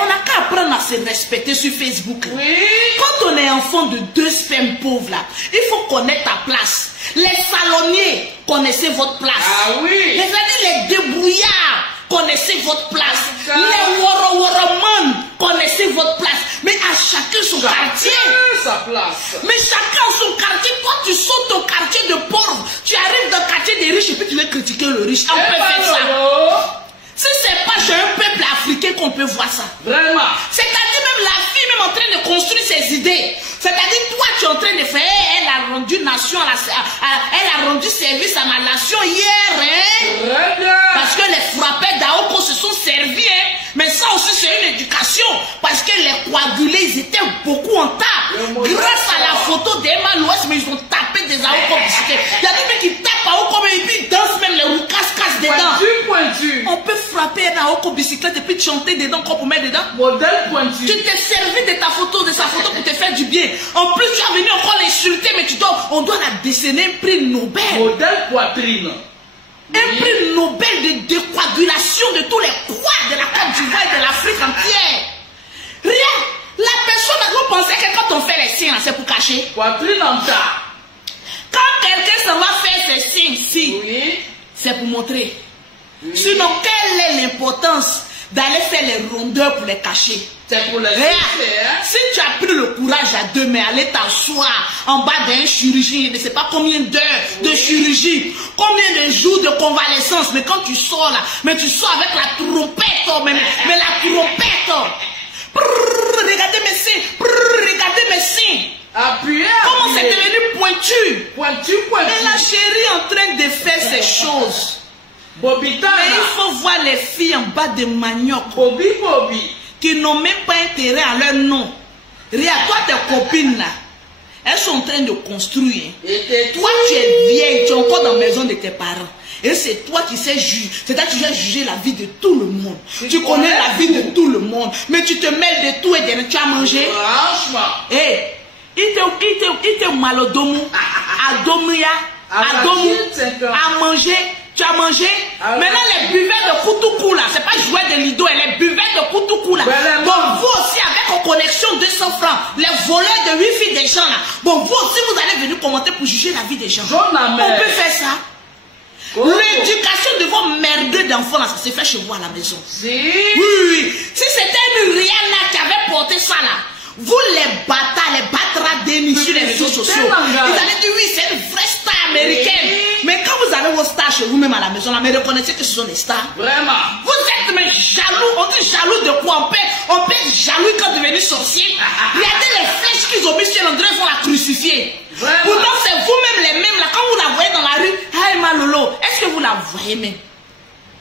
On n'a qu'à apprendre à se respecter sur Facebook. Oui. Quand on est enfant de 2 spermes pauvres là, il faut connaître ta place. Les salonniers, connaissez votre place. Ah oui. Les débrouillards, connaissez votre place. Les woro-woro-man, connaissez votre place. Mais à chacun son quartier. Sa place. Mais chacun son quartier. Toi, tu sautes ton quartier de pauvre. Tu arrives dans le quartier des riches et puis tu veux critiquer le riche. On peut faire ça. Si c'est pas chez un peuple africain qu'on peut voir ça. Vraiment. C'est-à-dire même la fille même en train de construire ses idées. C'est-à-dire toi tu es en train de faire, elle a rendu nation elle a rendu service à ma nation hier. Hein? Parce que les frappés d'Aoko se sont servis. Hein? Mais ça aussi c'est une éducation. Parce que les coagulés ils étaient beaucoup en tas. Grâce à la photo d'Emma l'Ouest, mais ils ont tapé des Aoko bicyclettes. Il y a des mecs qui tapent Aoko mais ils dansent même les roues casse dedans. On peut frapper un Aoko bicyclette et puis chanter dedans qu'on peut mettre dedans. Modèle pointu. Tu t'es servi de ta photo, de sa photo pour te faire du bien. En plus, tu as venu encore l'insulter, mais on doit la décerner un prix Nobel. Modèle poitrine. Un prix Nobel de décoagulation de tous les croix de la Côte d'Ivoire et de l'Afrique entière. Rien. La personne, vous pensez que quand on fait les signes, c'est pour cacher. Poitrine en tas. Quand quelqu'un s'en va faire ses signes, oui, c'est pour montrer. Oui. Sinon, quelle est l'importance d'aller faire les rondeurs pour les cacher? C'est pour les cacher, hein? Si tu as pris le courage à 2 mains, aller t'asseoir en bas d'un chirurgien, je ne sais pas combien d'heures de chirurgie, combien de jours de convalescence, mais quand tu sors là, mais tu sors avec la trompette, mais la trompette. Regardez mes seins, regardez mes seins. Appuyez. Comment c'est devenu pointu? Pointu. Et la chérie est en train de faire ces choses. Bobitana. Mais il faut voir les filles en bas de manioc. Bobby. Qui n'ont même pas intérêt à leur nom. Regarde, toi, tes copines là, elles sont en train de construire. Et toi, tu es vieille, tu es encore dans la maison de tes parents. Et c'est toi qui sais juger. C'est-à-dire que tu vas juger la vie de tout le monde. Tu connais la vie de tout le monde. Mais tu te mêles de tout et de tu as mangé. Franchement. Eh, il te malodomu, adomria, adomu, à manger. Tu as mangé. Maintenant, les buvets de Koutoukou là, c'est pas jouer de Lido, les buvets de Koutoukou là. Bon, vous aussi, avec vos connexions 200 francs, les voleurs de Wi-Fi des gens là. Bon, vous aussi, vous allez venir commenter pour juger la vie des gens. On peut faire ça. L'éducation de vos merdeux d'enfants là, ça s'est fait chez vous à la maison. Oui. Si c'était une Rihanna qui avait porté ça là, vous les bâtards, les battra dénis sur les réseaux sociaux, vous allez dire oui, c'est une vraie star américaine. Mais quand vous avez vos stars chez vous-même à la maison, là, mais reconnaissez que ce sont des stars. Vraiment. Vous êtes mais jaloux. On dit jaloux de quoi? On peut être jaloux quand devenir sorcier. Regardez les flèches qu'ils ont mis sur l'endroit, ils vont la crucifier. Vraiment. Pourtant, c'est vous-même les mêmes là. Quand vous la voyez dans la rue, hey Malolo, est-ce que vous la voyez même?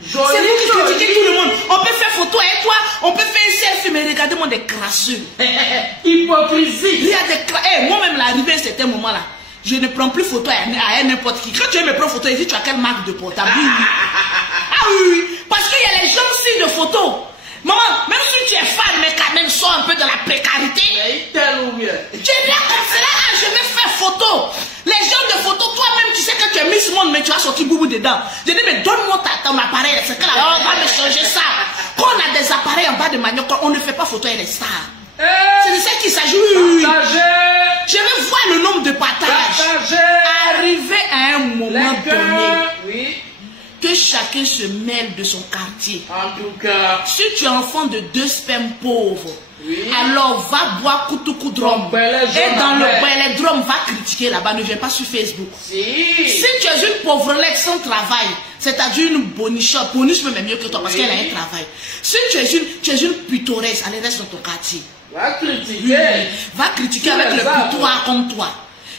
C'est vous qui critiquez tout le monde. On peut faire photo avec toi, on peut faire un selfie, mais regardez-moi des crasseux. Hypocrisie. Moi-même, l'arrivée à un certain moment là, je ne prends plus photo à n'importe qui. Quand tu veux me prendre photo, tu as quelle marque de portable? Ah oui, parce qu'il y a les gens aussi de photos. Maman, même si tu es fan, mais quand même sors un peu de la précarité. Tu es bien comme cela, je vais faire photo. Les gens de photo, toi-même, tu sais que tu es Miss Monde, mais tu as sorti boubou dedans. Je dis, mais donne-moi ton appareil. C'est que là, on va me changer ça. Quand on a des appareils en bas de manioc, on ne fait pas photo avec les stars. C'est de ça qu'il s'agit. Partagez. Je vais voir le nombre de partages. Partagez. Arriver à un moment donné, Oui. que chacun se mêle de son quartier. En tout cas. Si tu es enfant de 2 spermes pauvres, Oui. alors va boire Koutoukoudraum. Et dans le Belledrum, va critiquer là-bas. Ne viens pas sur Facebook. Si. Si tu es une pauvrelette sans travail, c'est-à-dire une bonichotte, boniche même mieux que toi parce qu'elle a un travail. Si tu es une pittoresque, allez reste dans ton quartier. Va critiquer. Va critiquer avec le putois comme toi.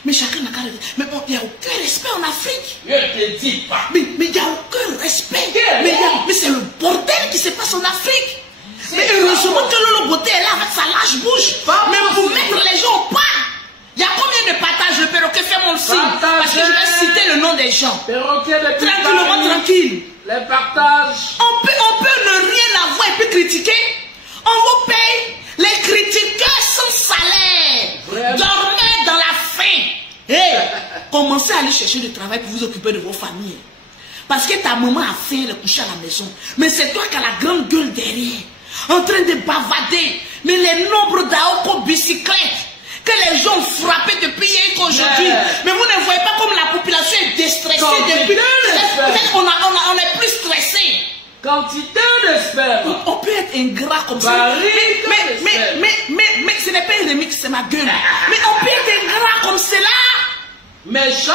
Mais chacun n'a qu'à... Mais bon, il n'y a aucun respect en Afrique. Je te dis pas. Mais il n'y a aucun respect. Mais c'est le bordel qui se passe en Afrique. Mais heureusement que Lolo Beauté est là avec sa lâche bouche. Mais pour mettre les gens au pas. Il y a combien de partages? Le perroquet fait mon signe. Parce que je vais citer le nom des gens. Perroquet de Tranquillement, tranquille. Les partages. On peut ne rien avoir et puis critiquer. On vous paye. Les critiqueurs sans salaire. Dormez dans la faim. Hey, commencez à aller chercher du travail pour vous occuper de vos familles. Parce que ta maman a faim, elle est couchée à la maison. Mais c'est toi qui as la grande gueule derrière. En train de bavader. Mais les nombres d'Aoko bicyclettes que les gens ont frappé depuis hier qu'aujourd'hui. Mais vous ne voyez pas comme la population est déstressée depuis. Peut-être on est plus stressé. Quantité de sperme. On peut être ingrat comme ça. Mais ce n'est pas un remix, c'est ma gueule. Mais on peut être ingrat comme cela. Méchant.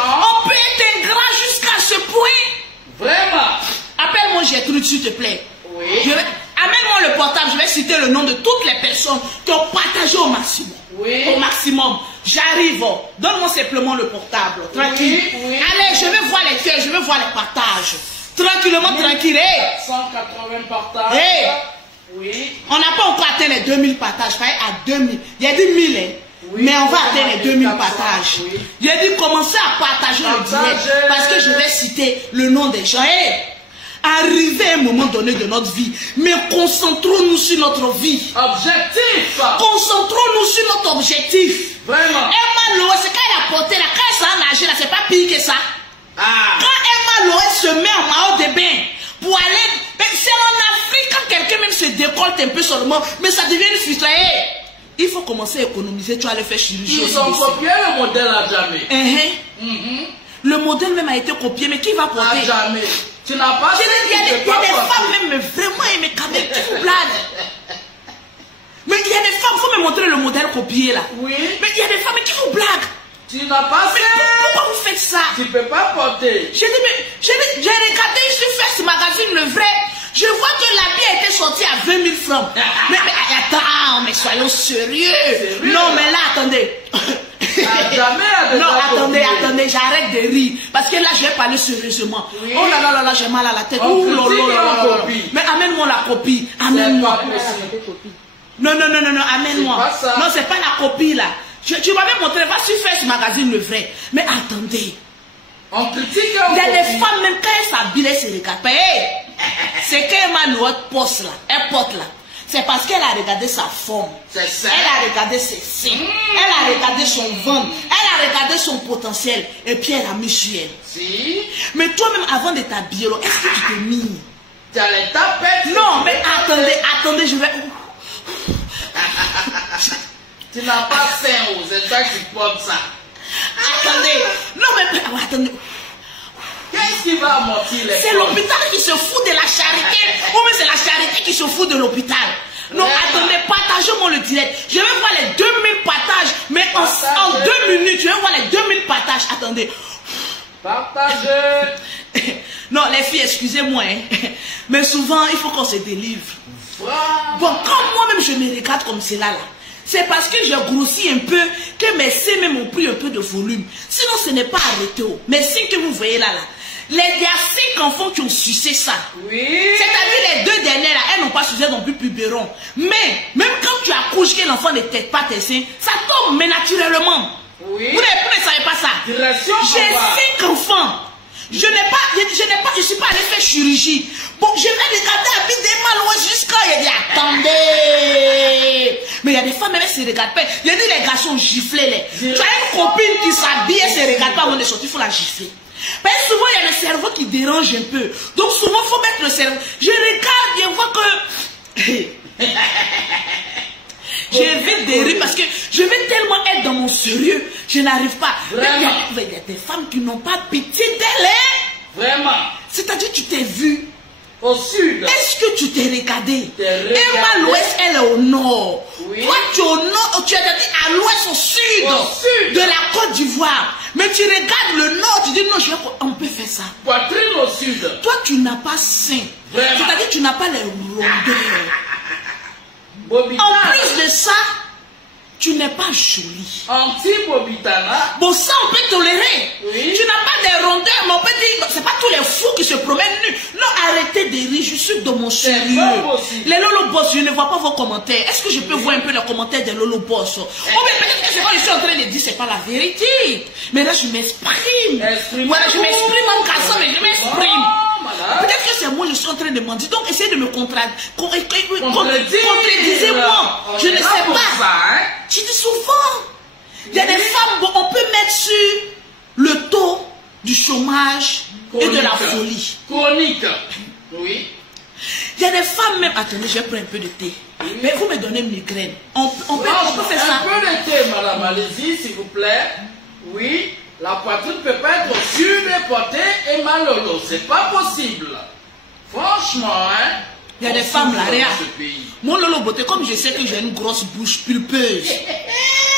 On peut être ingrat jusqu'à ce point. Vraiment. Appelle-moi Gertrude, s'il te plaît. Oui. Amène-moi le portable, je vais citer le nom de toutes les personnes qui ont partagé au maximum. Oui. Au maximum. J'arrive. Donne-moi simplement le portable. Tranquille. Oui. Allez, je vais voir les cœurs, je vais voir les partages. Tranquillement, tranquille. 180 partages. Hey. Oui. On n'a pas encore atteint les 2000 partages. À 2000. Il y a dit 1000, hein. Oui, mais on va atteindre les 2000 partages. Oui. Il a dit commencer à partager le direct. Parce que je vais citer le nom des gens. Hey. Arriver à un moment donné de notre vie, mais concentrons-nous sur notre vie. Objectif. Concentrons-nous sur notre objectif. Vraiment. Emma Loé, c'est quand elle a porté là, quand elle s'est engagée là, c'est pas pire que ça. Ah. Quand Emma Loé se met en maillot de bain pour aller, c'est en Afrique quand quelqu'un même se décolte un peu seulement, mais ça devient une fuite. Hey, il faut commencer à économiser, tu vas aller faire chirurgie. Ils ont copié le modèle à jamais. Le modèle même a été copié, mais qui va porter? À jamais. Tu n'as pas. Il y a des femmes même, mais vraiment, mais quand même, qui vous blague. Mais il y a des femmes, il faut me montrer le modèle copié là. Oui. Mais il y a des femmes qui vous blaguent. Tu n'as pas fait. Pourquoi vous faites ça? Tu ne peux pas porter. J'ai regardé sur First Magazine le vrai. Je vois que l'habit a été sorti à 20 000 francs. mais attends, mais soyons sérieux. Non, mais là, attendez. Non, attendez, j'arrête de rire. Parce que là, je vais parler sérieusement. Oui. Oh là là, j'ai mal à la tête. Mais amène-moi la copie. Amène-moi. Non, amène-moi. Non, c'est pas la copie là. Tu m'avais montré, va sur First Magazine le vrai. Mais attendez. On critique. Il y a des femmes, même quand elles s'habillent, elles se regardent pas. Hey, c'est qu'elle m'a poste là, elle porte là. C'est parce qu'elle a regardé sa forme. C'est ça. Elle a regardé ses seins. Elle a regardé son ventre. Elle a regardé son potentiel. Et puis elle a mis sur elle. Si. Mais toi-même, avant de t'habiller, est-ce que tu t'es mis? Tu as les tapettes. Non, mais attendez, je vais. Tu n'as pas sein, c'est toi qui portes ça. Attendez. Non, mais attendez. Qu'est-ce qui va amortir les? C'est l'hôpital qui se fout de la charité. Ou mais c'est la charité qui se fout de l'hôpital. Non, attendez, partagez-moi le direct. Je vais voir les 2000 partages. Mais en 2 minutes, je vais voir les 2000 partages. Attendez. Partagez. Non, les filles, excusez-moi. Mais souvent, il faut qu'on se délivre. Bon, quand moi-même je me regarde comme cela là, c'est parce que j'ai grossi un peu que mes seins même ont pris un peu de volume. Sinon, ce n'est pas arrêté. Mes seins que vous voyez là, il y a 5 enfants qui ont sucé ça. Oui. C'est-à-dire les 2 dernières là, elles n'ont pas sucé non plus biberon. Mais même quand tu accouches que l'enfant ne tête pas tes seins, ça tombe mais naturellement. Oui. Vous ne savez pas ça. J'ai 5 enfants. Je suis pas allé faire chirurgie. Bon, je vais regarder à vie des mal jusqu'à il dit attendez. Mais il y a des femmes, elles se regardent pas. Il y a des garçons giflés. Tu as une copine qui s'habille, elle se regarde pas avant de sortir, il faut la gifler. Parce que souvent, il y a le cerveau qui dérange un peu. Donc souvent, il faut mettre le cerveau. Je regarde, je vois que... J'évite des rires parce que je vais tellement être dans mon sérieux. Je n'arrive pas. Il y a des femmes qui n'ont pas pitié d'elles. Vraiment. C'est-à-dire, tu t'es vu. Au sud. Est-ce que tu t'es regardé? Emma à l'ouest, elle est au nord. Oui. Toi, tu es au nord, tu es à l'ouest, au sud de la Côte d'Ivoire. Mais tu regardes le nord, tu dis non, on peut faire ça. Poitrine au sud. Toi, tu n'as pas sein. C'est-à-dire, tu n'as pas les rondeurs. En plus de ça, tu n'es pas jolie. Anti-Bobitana. Bon, ça, on peut tolérer. Oui. Tu n'as pas des rondeurs, mais on peut dire, c'est pas tous les fous qui se promènent nus. Non, arrêtez de rire, je suis dans mon sérieux. Les Lolo Boss, je ne vois pas vos commentaires. Est-ce que je peux voir un peu les commentaires des Lolo Boss? Oh, mais peut-être que c'est quand je suis en train de dire, c'est pas la vérité. Mais là, je m'exprime. Voilà, je m'exprime en cassant, mais je m'exprime. Peut-être que c'est moi, je suis en train de mentir. Donc, essayez de me contredire. Contredisez-moi. Je ne sais pas. Je dis souvent, il y a des femmes, bon, on peut mettre sur le taux du chômage et de la folie. Chronique. Oui. Il y a des femmes même, attendez, je vais prendre un peu de thé. Oui. Mais vous me donnez une migraine. On peut faire ça. Un peu de thé, madame, allez-y, s'il vous plaît. Oui. La poitrine peut pas être surportée et malheureuse. C'est pas possible. Franchement, hein. Il y a des femmes là, regarde. Mon Lolo Beauté, comme je sais que j'ai une grosse bouche pulpeuse.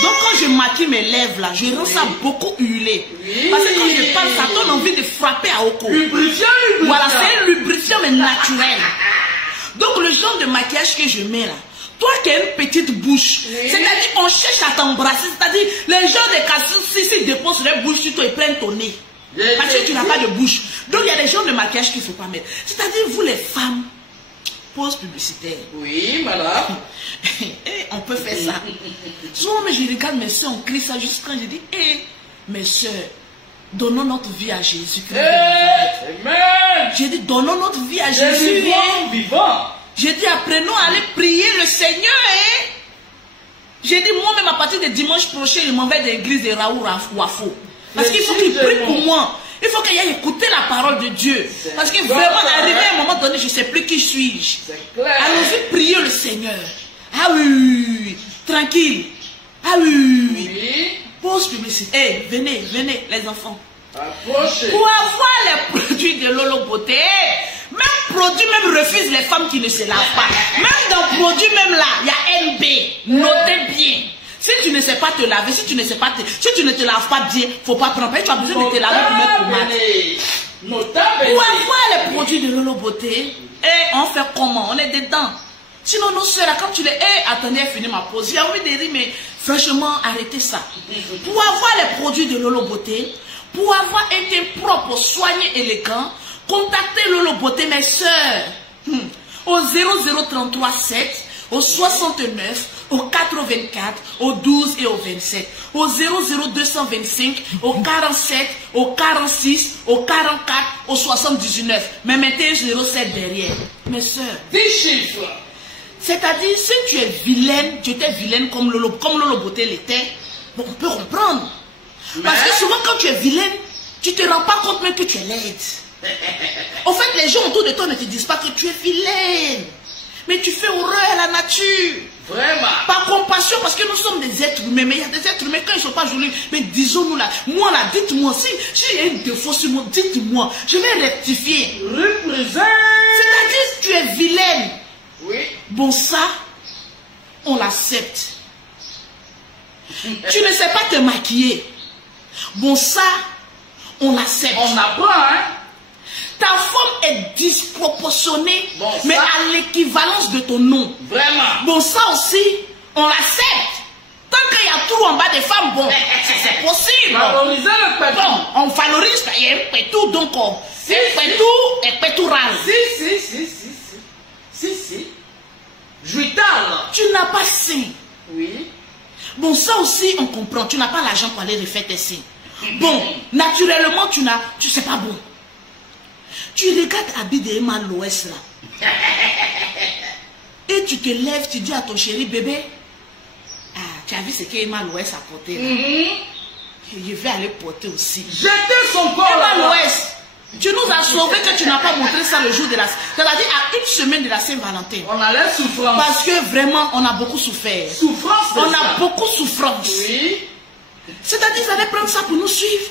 Donc quand je maquille mes lèvres là, je rends ça beaucoup huilé. Oui. Parce que quand je parle, ça donne envie de frapper à Oko. Lubrifiant. Voilà, c'est un lubrifiant mais naturel. Donc le genre de maquillage que je mets là, toi qui as une petite bouche, oui. C'est-à-dire on cherche à t'embrasser, c'est-à-dire les gens de cassis s'ils déposent leur bouche sur toi, ils prennent ton nez. Parce que tu n'as pas de bouche. Donc il y a des genres de maquillage qu'il ne faut pas mettre. C'est-à-dire vous les femmes, pause publicitaire. Oui, madame. On peut faire ça. Souvent, mais je regarde mes soeurs, on crie ça juste quand je dis, mes soeurs, donnons notre vie à Jésus. Amen. J'ai dit, donnons notre vie à Jésus. Vivant. J'ai dit, apprenons à aller prier le Seigneur. J'ai dit, moi-même, à partir de dimanche prochain, je m'en vais de l'église de Raoul Wafo. Parce qu'il faut qu'il prie pour moi. Il faut qu'il aille écouter la parole de Dieu. Parce que vraiment, arrivé à un moment donné, je ne sais plus qui suis-je. Allons-y prier le Seigneur. Ah oui, tranquille. Ah oui. Pause publicité. Venez, les enfants. Approchez. Pour avoir les produits de Lolo Beauté, même produit même refuse les femmes qui ne se lavent pas. Même dans produit même là, il y a NB. Notez bien. Si tu ne sais pas te laver, si tu ne te laves pas bien, faut pas prendre. Tu as besoin de te laver pour mettre pommade. Pour avoir les produits de Lolo Beauté, on fait comment? On est dedans. Sinon, nos soeurs, quand tu les... attendez, elle finit ma pause. J'ai envie de rire, mais franchement, arrêtez ça. Pour avoir les produits de Lolo Beauté, pour avoir été propre, soigné, élégant, contactez Lolo Beauté, mes soeurs. Au 0033 7, au 69, au 84, au 12 et au 27, au 00225, au 47, au 46, au 44, au 79. Mais mettez 07 derrière. Mes soeurs. 10 chiffres. C'est-à-dire, si tu es vilaine, tu étais vilaine comme Lolo Beauté l'était, bon, on peut comprendre. Parce que souvent, quand tu es vilaine, tu ne te rends pas compte même que tu es laide. En fait, les gens autour de toi ne te disent pas que tu es vilaine. Mais tu fais horreur à la nature. Vraiment. Par compassion, parce que nous sommes des êtres humains. Mais il y a des êtres humains, quand ils ne sont pas jolis, mais disons-nous là, moi là, dites-moi, si il y a une défaut sur moi, dites-moi, je vais rectifier. C'est-à-dire, tu es vilaine. Oui. Bon, ça, on l'accepte. Tu ne sais pas te maquiller. Bon, ça, on l'accepte. On apprend, hein. Ta forme est disproportionnée, bon, mais à l'équivalence de ton nom. Vraiment. Bon, ça aussi, on l'accepte. Tant qu'il y a tout en bas des femmes, bon, c'est possible. Valoriser le pétou. Bon, on valorise, il y a un pétou, donc on pétou et pétoural. Si. Juital. Tu n'as pas sein. Oui. Bon, ça aussi, on comprend. Tu n'as pas l'argent pour aller refaire tes seins. Bon, naturellement, tu sais pas bon. Tu regardes Abid et Emma l'Ouest là. Et tu te lèves, tu dis à ton chéri, bébé, tu as vu ce qu'Emma l'Ouest a porté là. Je vais aller porter aussi. Jetez son corps Emma l'Ouest, Tu nous as sauvés que tu n'as pas montré ça le jour de la... C'est-à-dire à une semaine de la Saint-Valentin. On a la souffrance. Parce que vraiment, on a beaucoup souffert. Souffrance de on ça. a beaucoup souffrance. Oui. C'est-à-dire, ils allaient prendre ça pour nous suivre.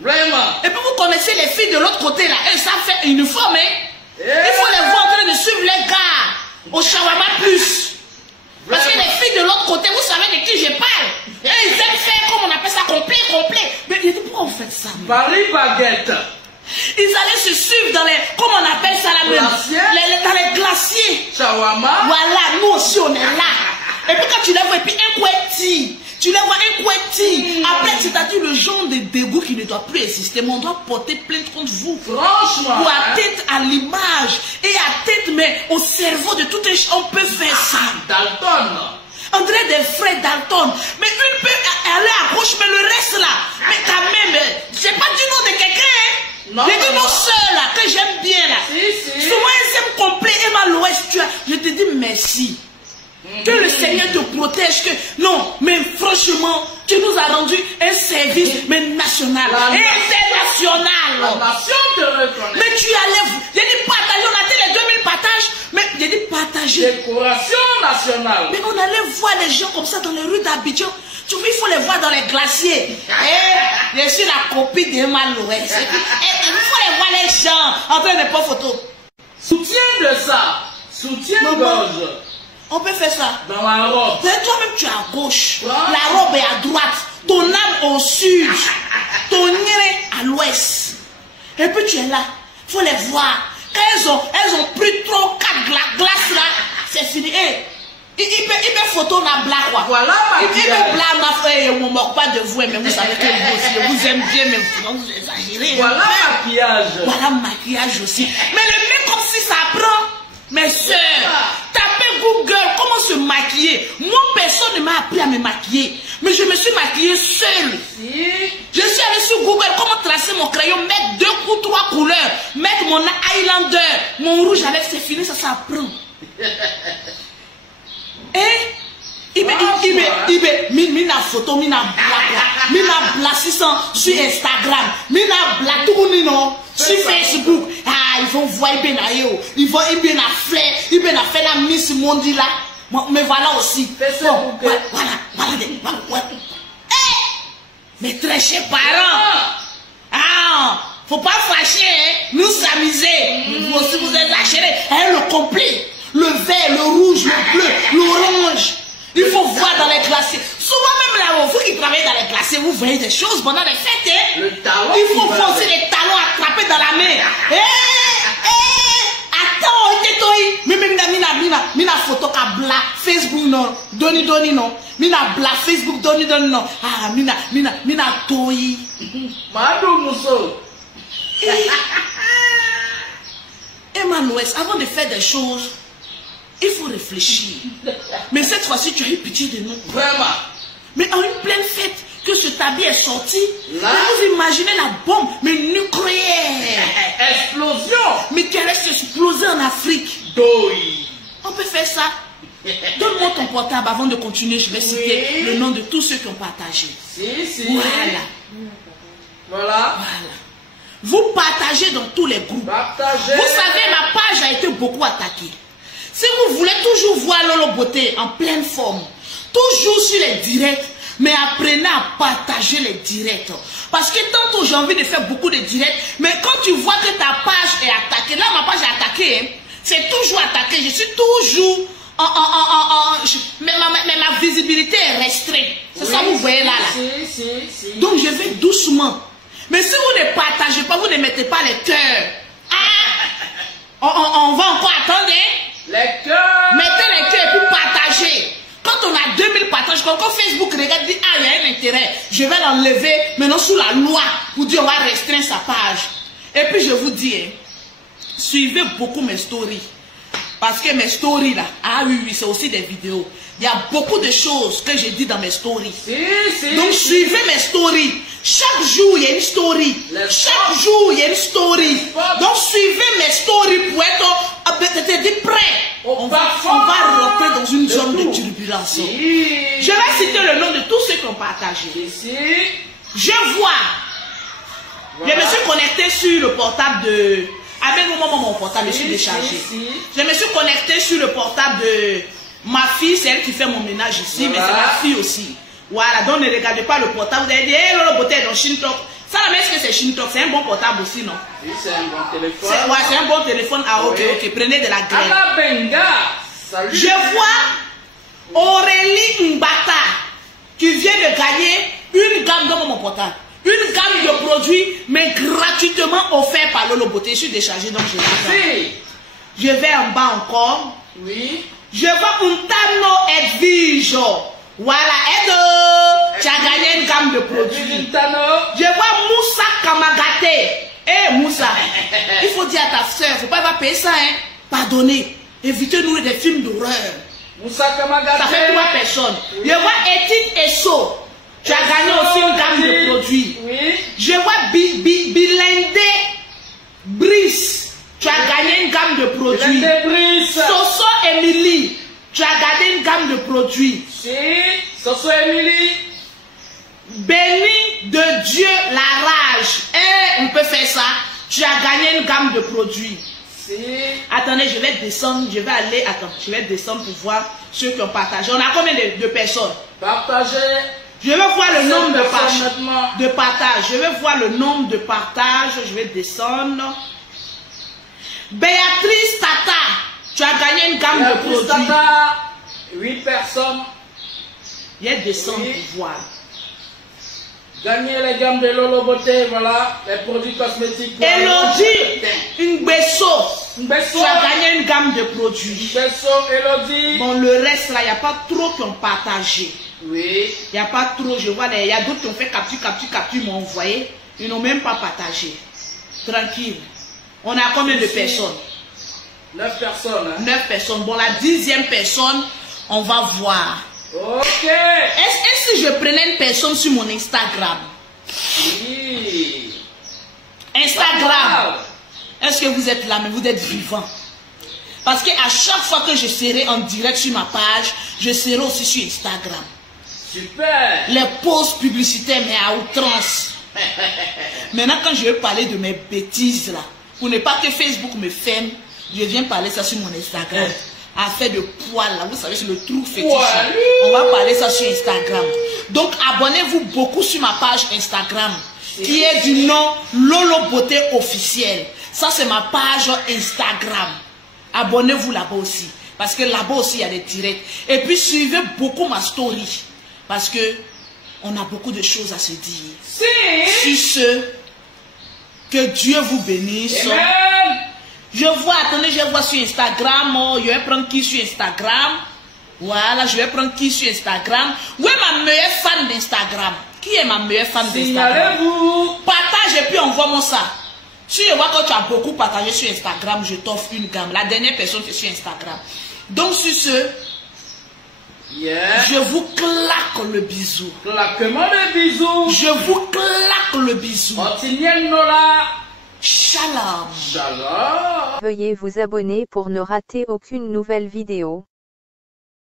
Vraiment. Et puis vous connaissez les filles de l'autre côté là. Elles savent faire uniforme, hein. Il faut les voir en train de suivre les gars au shawarma plus. Parce que les filles de l'autre côté, vous savez de qui je parle. Et ils aiment faire, comme on appelle ça, complet. Mais il dit, pourquoi vous faites ça? Paris baguette. Ils allaient se suivre dans les, comment on appelle ça là même, dans les glaciers. Shawarma. Voilà, nous aussi on est là. Et puis quand tu les vois, et puis un couetti. Tu les vois un couetti. Après, c'est-à-dire le genre de dégoût qui ne doit plus exister. Mais on doit porter plainte contre vous. Franchement. Ou à tête à l'image. Et à tête, mais au cerveau de tout un... On peut faire ça. Dalton. On dirait des frères Dalton. Mais une peut aller à gauche, mais le reste là. Mais quand même, j'ai pas du nom de quelqu'un. Hein. Non, j'ai dit nos soeurs là, que j'aime bien là. Si. Souvent ils aiment complet. Et à l'ouest, je te dis merci. Que le Seigneur te protège. Que... Non, mais franchement, tu nous as rendu un service mais national et international. La nation te reconnaît. Mais tu allais, j'ai dit partager, on a dit les 2000 partages, mais j'ai dit partager. Décoration nationale. Mais on allait voir les gens comme ça dans les rues d'Abidjan. Tu vois, il faut les voir dans les glaciers. Et je suis la copie d'Emma Louest. Il faut les voir les gens en train de prendre photo. Soutien de ça. Soutien-gorge. On peut faire ça. Dans la robe. Toi-même, tu es à gauche. La robe est à droite. Ton âme au sud. Ton nez à l'ouest. Et puis tu es là. Il faut les voir. Quand elles ont pris trop 4 glaces là, c'est fini. Hey, il peut photo na blague quoi. Voilà ma Il peut blague ma frère. On ne moque pas de vous, mais vous savez que vous aussi, je vous aime bien, mais vous exagérez. Voilà maquillage. Voilà maquillage aussi. Mais le mec comme si ça prend. Mes soeurs, tapez Google, comment se maquiller. Moi, personne ne m'a appris à me maquiller. Mais je me suis maquillée seule. Je suis allée sur Google, comment tracer mon crayon, mettre 2 ou 3 couleurs, mettre mon eyeliner, mon rouge à lèvres, c'est fini, ça s'apprend. Et mina photo, mina blague, 600 sur Instagram, mina blague, tout le monde sur Facebook. Ah, ils vont voir, ils vont bien faire, ils vont faire la Miss Mondi là. Mais voilà aussi. Bon, voilà. Mes très chers parents. Ah, faut pas fâcher, hein? Nous s'amuser. Vous aussi vous exagérez. Hein, le complet, le vert, le rouge, le bleu, l'orange. Il faut voir dans les glaciers. Souvent même là-haut, vous qui travaillez dans les glaciers, vous voyez des choses pendant les fêtes. Hein? Le talon. Il faut voir aussi les talons attrapés dans la main. Attends, mina photo ka bla Facebook non, doni non. Mina bla Facebook doni non. Ah, mina toi. Madou Mousso. Emmanuel, avant de faire des choses, il faut réfléchir. Mais cette fois-ci, tu as eu pitié de nous. Vraiment. Mais en une pleine fête, que ce tablier est sorti, là, vous imaginez la bombe, mais nucléaire. Explosion. Mais qui allait s'exploser en Afrique. Doi. On peut faire ça. Donne-moi ton portable avant de continuer. Je vais citer le nom de tous ceux qui ont partagé. Si. Voilà. Vous partagez dans tous les groupes. Partagez. Vous savez, ma page a été beaucoup attaquée. Si vous voulez toujours voir Lolo Beauté en pleine forme, toujours sur les directs, mais apprenez à partager les directs. Parce que tantôt j'ai envie de faire beaucoup de directs, mais quand tu vois que ta page est attaquée, là ma page est attaquée, hein, c'est toujours attaqué, je suis toujours mais ma visibilité est restreinte. C'est ça que vous voyez là. Si. Donc je vais doucement. Mais si vous ne partagez pas, vous ne mettez pas les cœurs. Ah, on va encore attendre. Hein? Les cœurs. Mettez les cœurs et puis partagez. Quand on a 2000 partages, quand Facebook regarde, dit ah, il y a un intérêt, je vais l'enlever maintenant sous la loi pour dire on va restreindre sa page. Et puis je vous dis, hein, suivez beaucoup mes stories. Parce que mes stories là, ah oui, c'est aussi des vidéos. Il y a beaucoup de choses que je dis dans mes stories. Si. Donc suivez mes stories. Chaque jour, il y a une story. Chaque jour, il y a une story. Donc suivez mes stories pour être prêt. On va rentrer dans une zone de turbulence. Je vais citer le nom de tous ceux qui ont partagé. Ici. Je vois Voilà. Je me suis connecté sur le portable de... Avec mon portable, je suis déchargé. Je me suis connecté sur le portable de ma fille, c'est elle qui fait mon ménage ici, mais c'est ma fille aussi. Voilà, donc ne regardez pas le portable. Vous allez dire, hey, Lolo Beauté est dans Shintok. Ça, mais est-ce que c'est Shintok? C'est un bon portable aussi, non? Oui, c'est un bon téléphone. Ouais, c'est un bon téléphone. Ah, ok, ok, prenez de la graine. Ala Benga, salut. Je vois Aurélie Mbata qui vient de gagner une gamme dans mon portable. Une gamme de produits, mais gratuitement offert par Lolo Beauté. Je suis déchargé, donc je vais. Je vais en bas encore. Oui. Je vois Untano Edwige. Voilà, Edo. Tu as gagné une gamme de produits. Je vois Moussa Kamagate. Eh, Moussa, il faut dire à ta soeur, il ne faut pas payer ça, hein. Pardonnez. Évitez-nous des films d'horreur. Moussa Kamagate. Ça fait 3 personnes. Je vois Etine Esso. Tu as gagné aussi une gamme de produits. Oui. Je vois Bilende Brice. Tu as gagné une gamme de produits. Soso Emily. Tu as gagné une gamme de produits. Si. Soso Emily. Béni de Dieu la rage. Eh, on peut faire ça. Tu as gagné une gamme de produits. Si. Attendez, je vais descendre. Je vais aller. Attends, je vais descendre pour voir ceux qui ont partagé. On a combien de personnes? Partagez. Je vais voir le nombre de partages. Je vais voir le nombre de partages. Je vais descendre. Béatrice Tata, tu as gagné une gamme de produits. Tata, 8 personnes. Il y a descendre pour voir. Gagner les gammes de Lolo Beauté, voilà, les produits cosmétiques. Elodie Ngbesso, tu as gagné une gamme de produits. Ngbesso, Elodie. Bon, le reste là, il n'y a pas trop qui ont partagé. Oui. Il n'y a pas trop, je vois, il y a d'autres qui ont fait capture, m'ont envoyé. Ils n'ont même pas partagé. Tranquille. On a combien de personnes? 9 personnes. Hein? 9 personnes. Bon, la 10e personne, on va voir. Ok. Est-ce que je prenais une personne sur mon Instagram? Oui. Instagram. Est-ce que vous êtes là, mais vous êtes vivant? Parce qu'à chaque fois que je serai en direct sur ma page, je serai aussi sur Instagram. Super. Les posts publicitaires, mais à outrance. Maintenant, quand je vais parler de mes bêtises là, pour ne pas que Facebook me ferme, je viens parler ça sur mon Instagram. Affaire de poils là, vous savez, c'est le trou fétiche. On va parler ça sur Instagram. Donc, abonnez-vous beaucoup sur ma page Instagram, qui est du nom Lolo Beauté officiel. Ça, c'est ma page Instagram. Abonnez-vous là-bas aussi. Parce que là-bas aussi, il y a des directs. Et puis, suivez beaucoup ma story. Parce que on a beaucoup de choses à se dire. Sur ce, que Dieu vous bénisse. Amen. Je vois, attendez, je vois sur Instagram. Je vais prendre qui sur Instagram? Voilà, je vais prendre qui sur Instagram? Où est ma meilleure fan d'Instagram? Qui est ma meilleure fan d'Instagram? Partage et puis envoie-moi ça. Si je vois que tu as beaucoup partagé sur Instagram, je t'offre une gamme. La dernière personne qui est sur Instagram. Donc sur ce, je vous claque le bisou. Claquement le bisou. Je vous claque le bisou. Shalom. Shalom. Veuillez vous abonner pour ne rater aucune nouvelle vidéo.